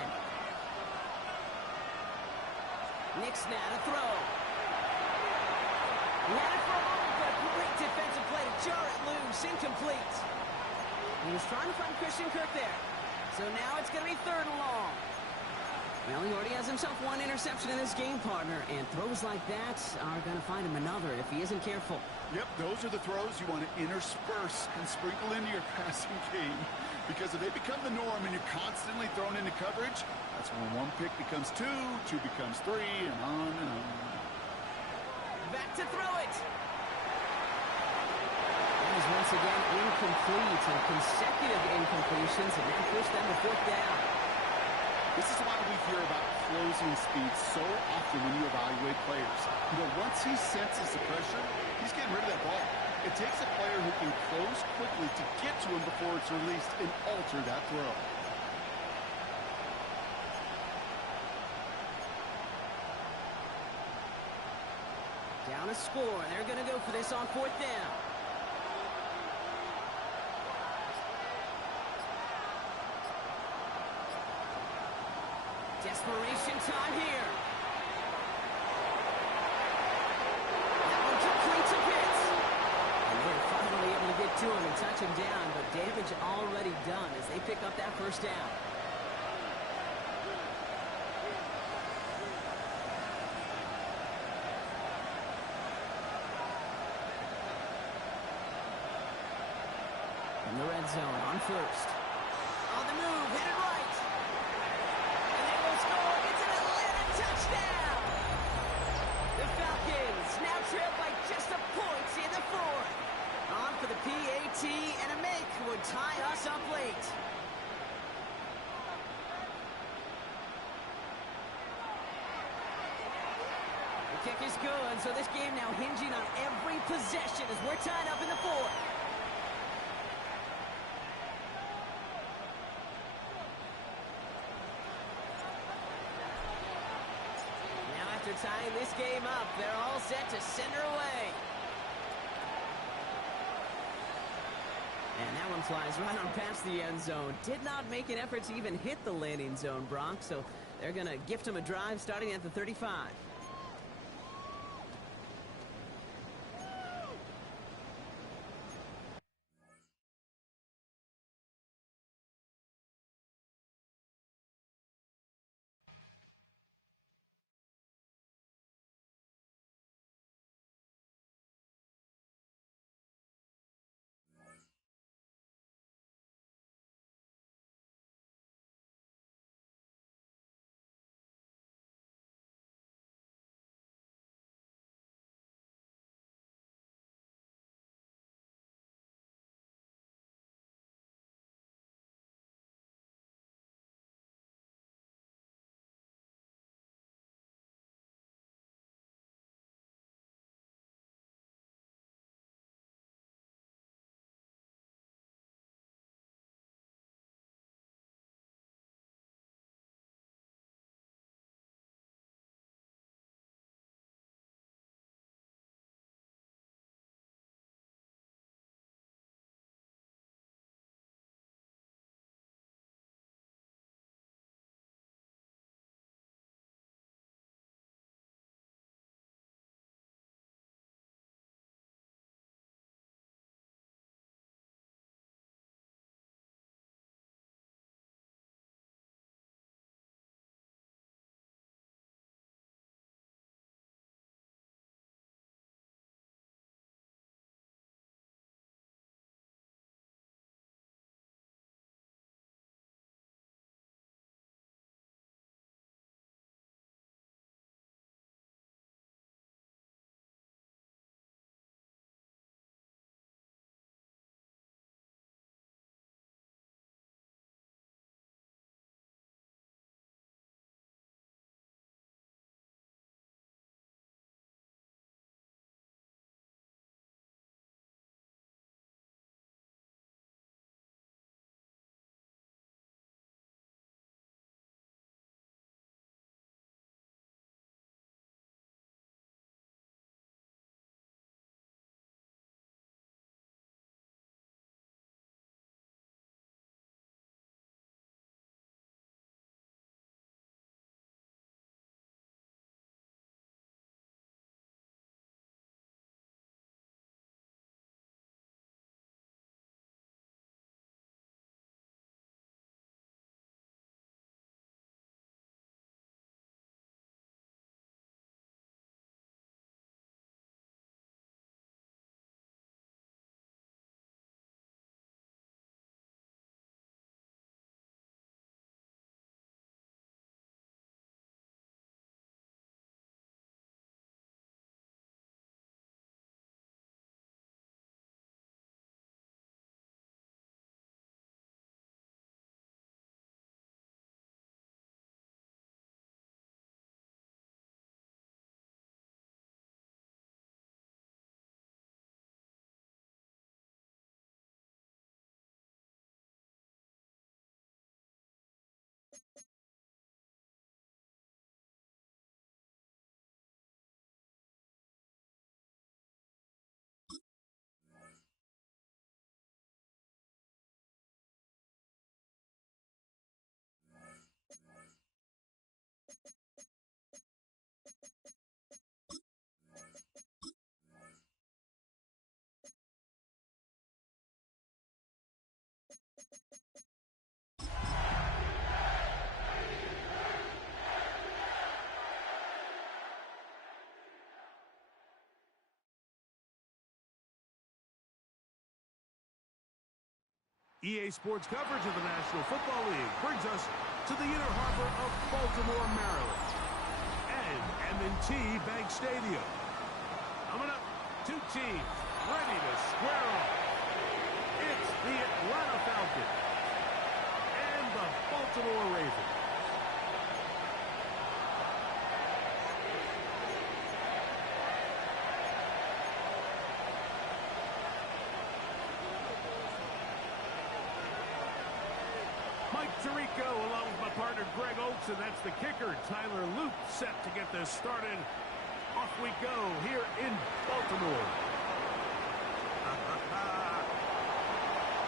Nix now to throw. He had it for a moment, but a great defensive play to jar it loose. Incomplete. He was trying to find Christian Kirk there. So now it's going to be 3rd and long. Well, he already has himself one interception in this game, partner, and throws like that are going to find him another if he isn't careful. Yep, those are the throws you want to intersperse and sprinkle into your passing game. Because if they become the norm and you're constantly thrown into coverage, that's when one pick becomes two becomes three, and on and on. Back to throw it. That is once again incomplete, and consecutive incompletions, and that pushed them to 4th down. This is why we hear about closing speed so often when you evaluate players. You know, once he senses the pressure, he's getting rid of that ball. It takes a player who can close quickly to get to him before it's released and alter that throw. Down a score. They're going to go for this on 4th down. Desperation time here. That one complete to Pitts. And they're finally able to get to him and touch him down, but damage already done as they pick up that 1st down. In the red zone on 1st. On the move, hit it right. Score. It's an Atlanta touchdown. The Falcons now trail by just a point in the 4th. On for the PAT, and a make would tie us up late. The kick is good, so this game now hinging on every possession as we're tied up in the 4th. After tying this game up, they're all set to send her away. And that one flies right on past the end zone. Did not make an effort to even hit the landing zone, Brock, so they're going to gift him a drive starting at the 35. EA Sports coverage of the National Football League brings us to the inner harbor of Baltimore, Maryland, and M&T Bank Stadium. Coming up, two teams ready to square off. It's the Atlanta Falcons and the Baltimore Ravens. Mike Tirico along with my partner Greg Oakes, and that's the kicker, Tyler Luke, set to get this started. Off we go here in Baltimore.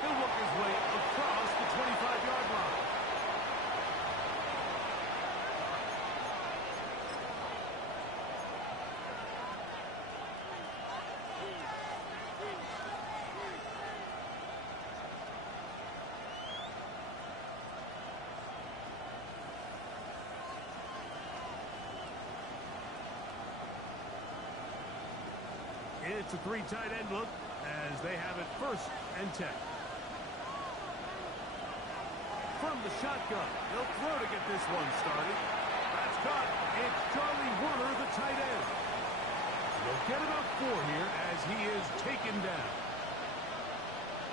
He'll work his way across the 25-yard line. It's a three tight end look as they have it 1st and 10. From the shotgun, they'll throw to get this one started. That's caught. It's Charlie Warner, the tight end. They'll get about 4 here as he is taken down.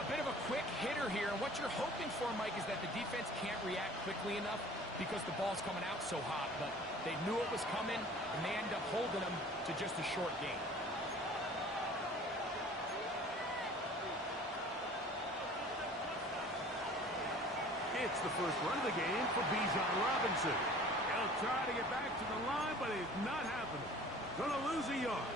A bit of a quick hitter here, and what you're hoping for, Mike, is that the defense can't react quickly enough because the ball's coming out so hot, but they knew it was coming, and they end up holding them to just a short gain. It's the first run of the game for Bijan Robinson. He'll try to get back to the line, but it's not happening. Gonna lose a yard.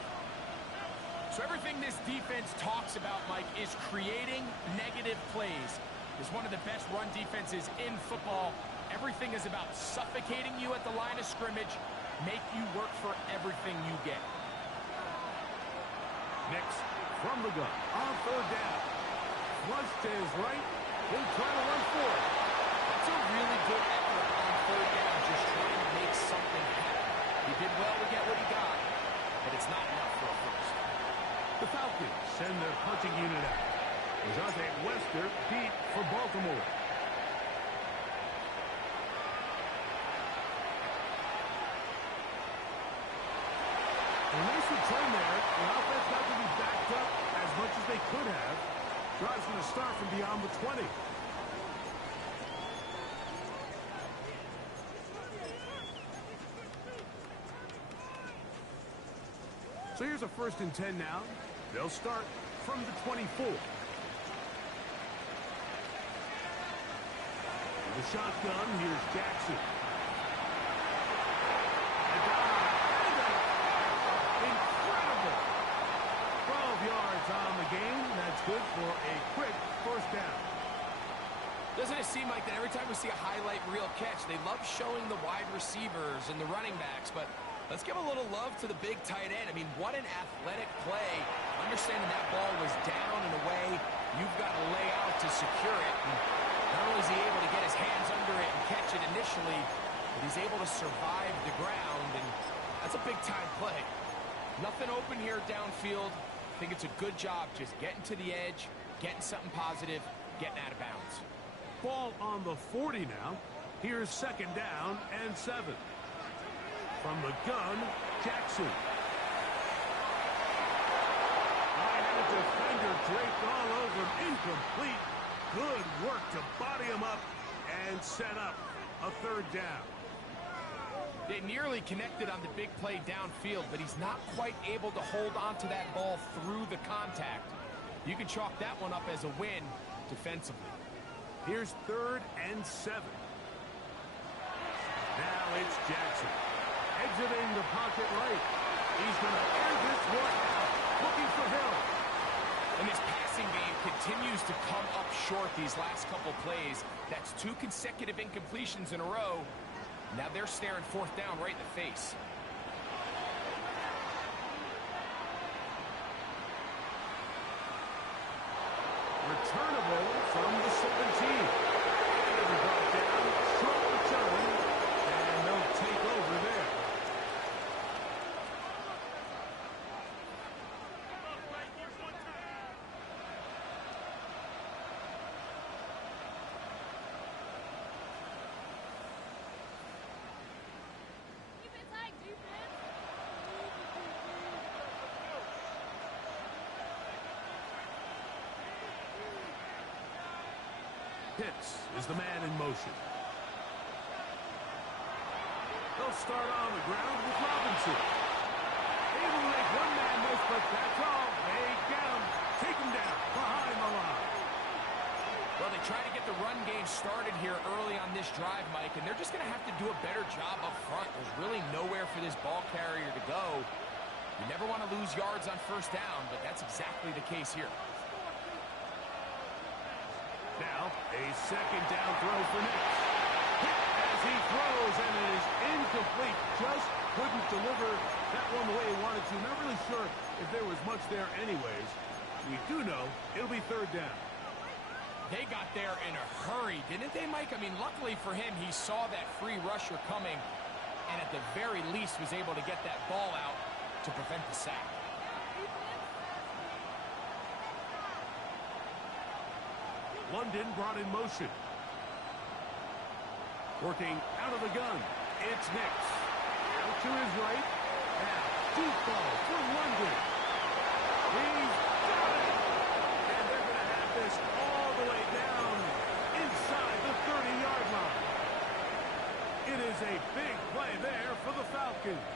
So everything this defense talks about, Mike, is creating negative plays. It's one of the best run defenses in football. Everything is about suffocating you at the line of scrimmage, make you work for everything you get. Next, from the gun, on 3rd down. Flush to his right. He'll try to run for it. That's a really good effort on 3rd down, just trying to make something happen. He did well to get what he got, but it's not enough for a first. The Falcons send their punting unit out. Jante Wester deep for Baltimore. A nice return there. The offense not going to be backed up as much as they could have. Drive's going to start from beyond the 20. So here's a 1st and 10 now. They'll start from the 24. The shotgun, here's Jackson. Incredible. 12 yards on the game. That's good for a quick 1st down. Doesn't it seem like that every time we see a highlight reel catch, they love showing the wide receivers and the running backs, but let's give a little love to the big tight end. I mean, what an athletic play. Understanding that ball was down and away, you've got to lay out to secure it. And not only is he able to get his hands under it and catch it initially, but he's able to survive the ground, and that's a big-time play. Nothing open here downfield. I think it's a good job just getting to the edge, getting something positive, getting out of bounds. Ball on the 40 now. Here's 2nd down and 7. From the gun, Jackson. I had a defender draped all over him. Incomplete. Good work to body him up and set up a 3rd down. They nearly connected on the big play downfield, but he's not quite able to hold on to that ball through the contact. You can chalk that one up as a win defensively. Here's 3rd and 7. Now it's Jackson. Exiting the pocket right. He's going to air this one out. Looking for Hill. And this passing game continues to come up short these last couple plays. That's 2 consecutive incompletions in a row. Now they're staring 4th down right in the face. Returnable from the 17. It'll be brought down. Short return. And they'll take over there. Pitts is the man in motion. They'll start on the ground with Robinson. Able to make one man miss, but that's all. They get him. Take him down behind the line. Well, they try to get the run game started here early on this drive, Mike, and they're just going to have to do a better job up front. There's really nowhere for this ball carrier to go. You never want to lose yards on first down, but that's exactly the case here. Now, a second down throw for Nix. Hit as he throws, and it is incomplete. Just couldn't deliver that one the way he wanted to. Not really sure if there was much there anyways. We do know it'll be third down. They got there in a hurry, didn't they, Mike? I mean, luckily for him, he saw that free rusher coming, and at the very least was able to get that ball out to prevent the sack. London brought in motion. Working out of the gun. It's Nix. Out to his right. Now, deep ball for London. He's got it. And they're going to have this all the way down inside the 30-yard line. It is a big play there for the Falcons.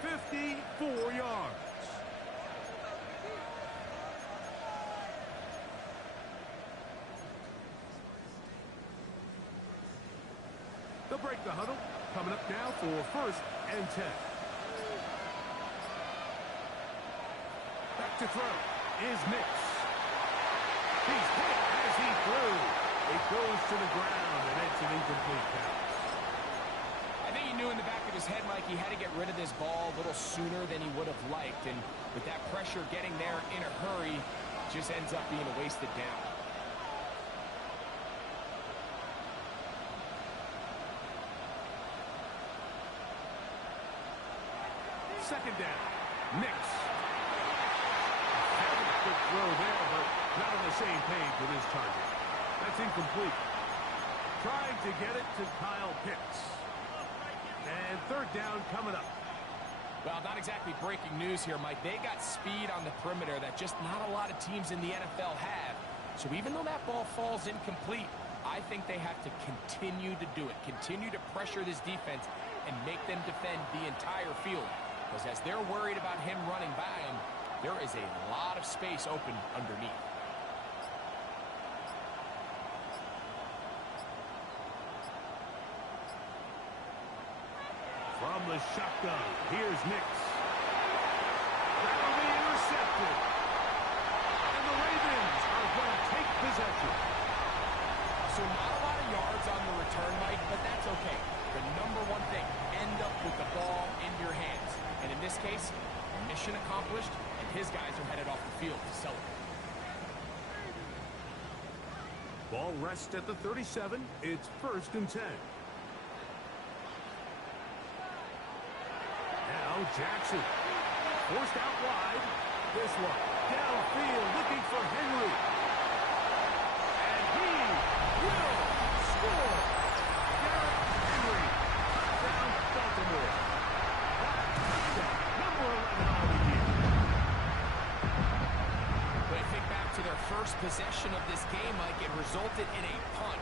54 yards. They'll break the huddle. Coming up now for 1st and 10. Back to throw is Nix. He's hit as he threw. It goes to the ground, and it's an incomplete pass. I think he knew in the back of his head, Mike, he had to get rid of this ball a little sooner than he would have liked. And with that pressure getting there in a hurry, just ends up being a wasted down. Second down. Nix. Having a quick throw there, but not on the same page with his target. That's incomplete. Trying to get it to Kyle Pitts. And third down coming up. Well, not exactly breaking news here, Mike. They got speed on the perimeter that just not a lot of teams in the NFL have. So even though that ball falls incomplete, I think they have to continue to do it. Continue to pressure this defense and make them defend the entire field. Because as they're worried about him running by them, there is a lot of space open underneath. From the shotgun, here's Nix. That'll be intercepted. And the Ravens are going to take possession. So not a lot of yards on the return, Mike, but that's okay. The number one thing, end up with the ball in your hands. And in this case, mission accomplished, and his guys are headed off the field to celebrate. Ball rests at the 37. It's 1st and 10. Now Jackson. Forced out wide. This one downfield looking for Henry. And he will score. Derrick Henry. Touchdown Baltimore. Touchdown number 11 on the year. But think back to their first possession of this game, Mike. It resulted in a punt.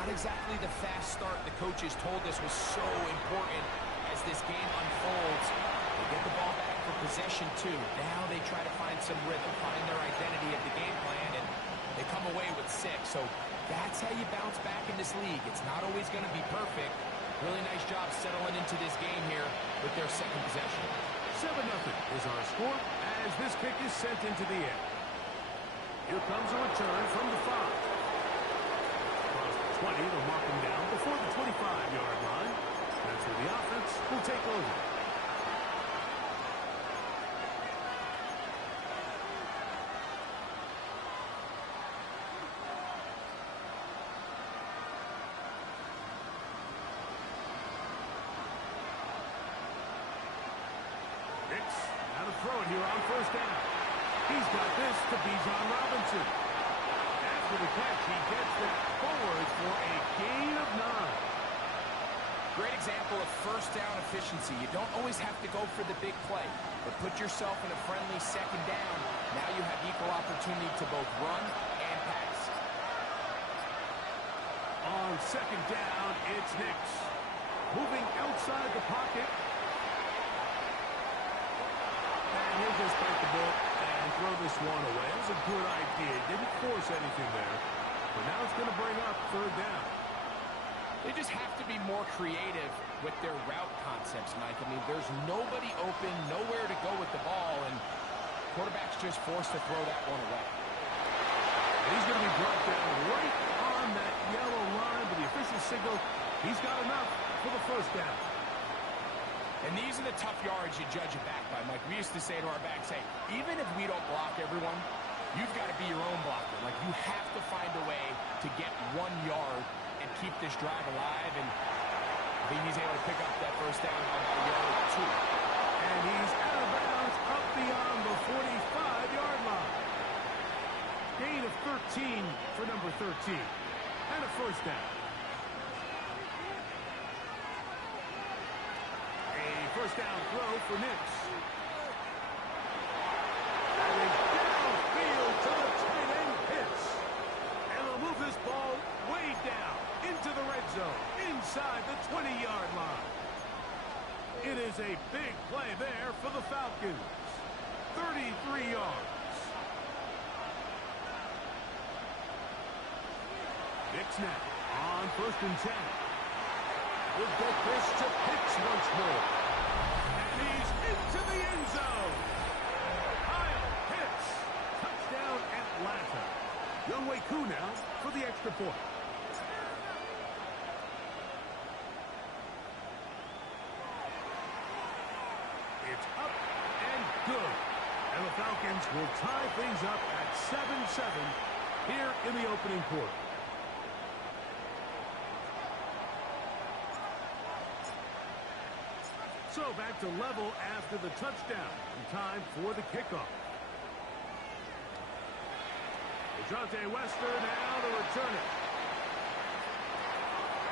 Not exactly the fast start the coaches told us was so important as this game unfolds. They get the ball back for possession 2. Now they try to find some rhythm, find their identity of the game plan, and they come away with 6. So that's how you bounce back in this league. It's not always going to be perfect. Really nice job settling into this game here with their second possession. 7-0 is our score as this kick is sent into the air. Here comes a return from the 5. Across the 20, they'll mark him down before the 25-yard line. That's where the offense will take over. Nix, now to throw it here on 1st down. He's got this to Bijan Robinson. After the catch, he gets that forward for a gain of 9. Great example of first down efficiency. You don't always have to go for the big play, but put yourself in a friendly second down. Now you have equal opportunity to both run and pass. on second down, it's Nix. Moving outside the pocket. And he'll just bite the ball and throw this one away. It was a good idea. Didn't force anything there. But now it's going to bring up third down. They just have to be more creative with their route concepts, Mike. I mean, there's nobody open, nowhere to go with the ball, and quarterback's just forced to throw that one away. And he's going to be brought down right on that yellow line, but the official signal, he's got enough for the first down. And these are the tough yards you judge it back by, Mike. We used to say to our backs, hey, even if we don't block everyone, you've got to be your own blocker. Like, you have to find a way to get 1 yard and keep this drive alive, and I think he's able to pick up that first down by about a yard or 2. And he's out of bounds up beyond the 45-yard line. Gain of 13 for number 13. And a first down. A first down throw for Nix. And it's downfield to the tight end Pitts. And they'll move this ball way down into the red zone, inside the 20-yard line. It is a big play there for the Falcons. 33 yards. Nix now on 1st and 10. We'll get this to Pitts once more. And he's into the end zone. Kyle Pitts. Touchdown Atlanta. wk11 now for the extra point. It's up and good. And the Falcons will tie things up at 7-7 here in the opening quarter. So back to level after the touchdown. And time for the kickoff. DeJounte Wester now to return it.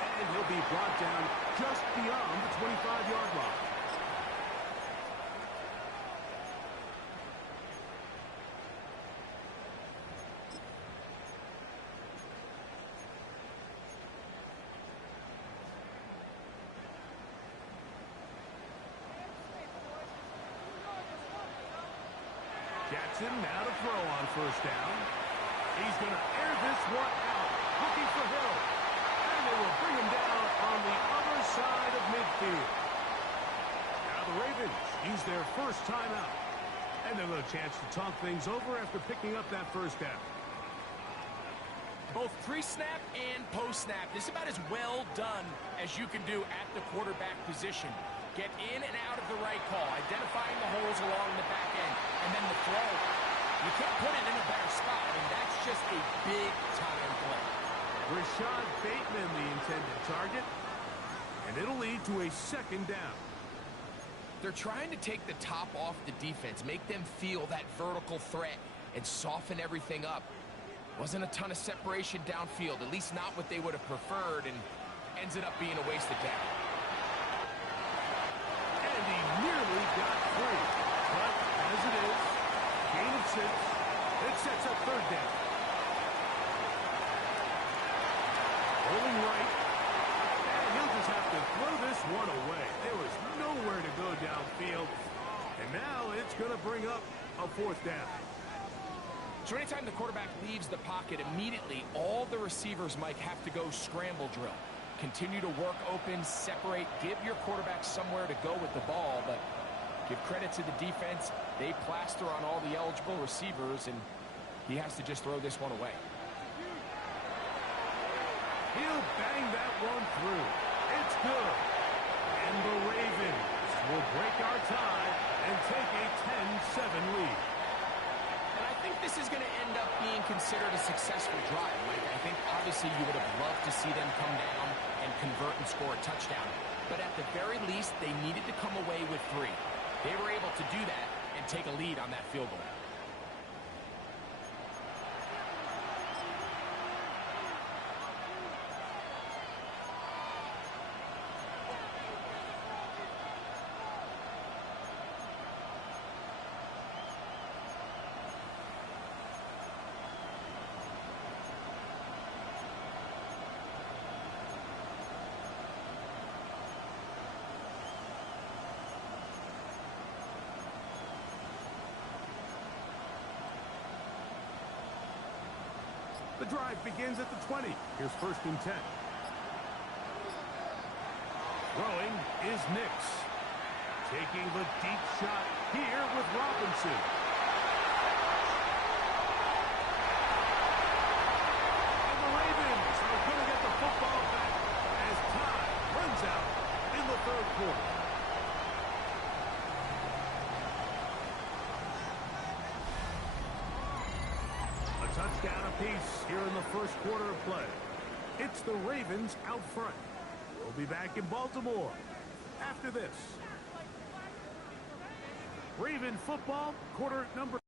And he'll be brought down just beyond the 25-yard line. Jackson now to throw on first down. He's going to air this one out, looking for Hill. And they will bring him down on the other side of midfield. Now the Ravens use their first timeout. And they'll have a chance to talk things over after picking up that first down. Both pre-snap and post-snap, this is about as well done as you can do at the quarterback position. Get in and out of the right call, identifying the holes along the back end, and then the throw. You can't put it in a better spot. I mean, that's just a big-time play. Rashad Bateman, the intended target, and it'll lead to a second down. They're trying to take the top off the defense, make them feel that vertical threat, and soften everything up. Wasn't a ton of separation downfield, at least not what they would have preferred, and ends it up being a wasted down. And he nearly got free. But as it is, gain of 6. It sets up third down. Rolling right. And he'll just have to throw this one away. There was nowhere to go downfield. And now it's going to bring up a fourth down. So anytime the quarterback leaves the pocket, immediately all the receivers, Mike, have to go scramble drill. Continue to work open, separate, give your quarterback somewhere to go with the ball, but give credit to the defense. They plaster on all the eligible receivers, and he has to just throw this one away. He'll bang that one through. It's good. And the Ravens will break our tie and take a 10-7 lead. And I think this is going to end up being considered a successful drive, Mike. I think obviously you would have loved to see them come down and convert and score a touchdown. But at the very least, they needed to come away with 3. They were able to do that and take a lead on that field goal. The drive begins at the 20. Here's 1st and 10. Throwing is Nix. Taking the deep shot here with Robinson. And the Ravens are going to get the football back as time runs out in the 3rd quarter. A touchdown apiece here in the 1st quarter of play. It's the Ravens out front. We'll be back in Baltimore after this. Raven football, quarter number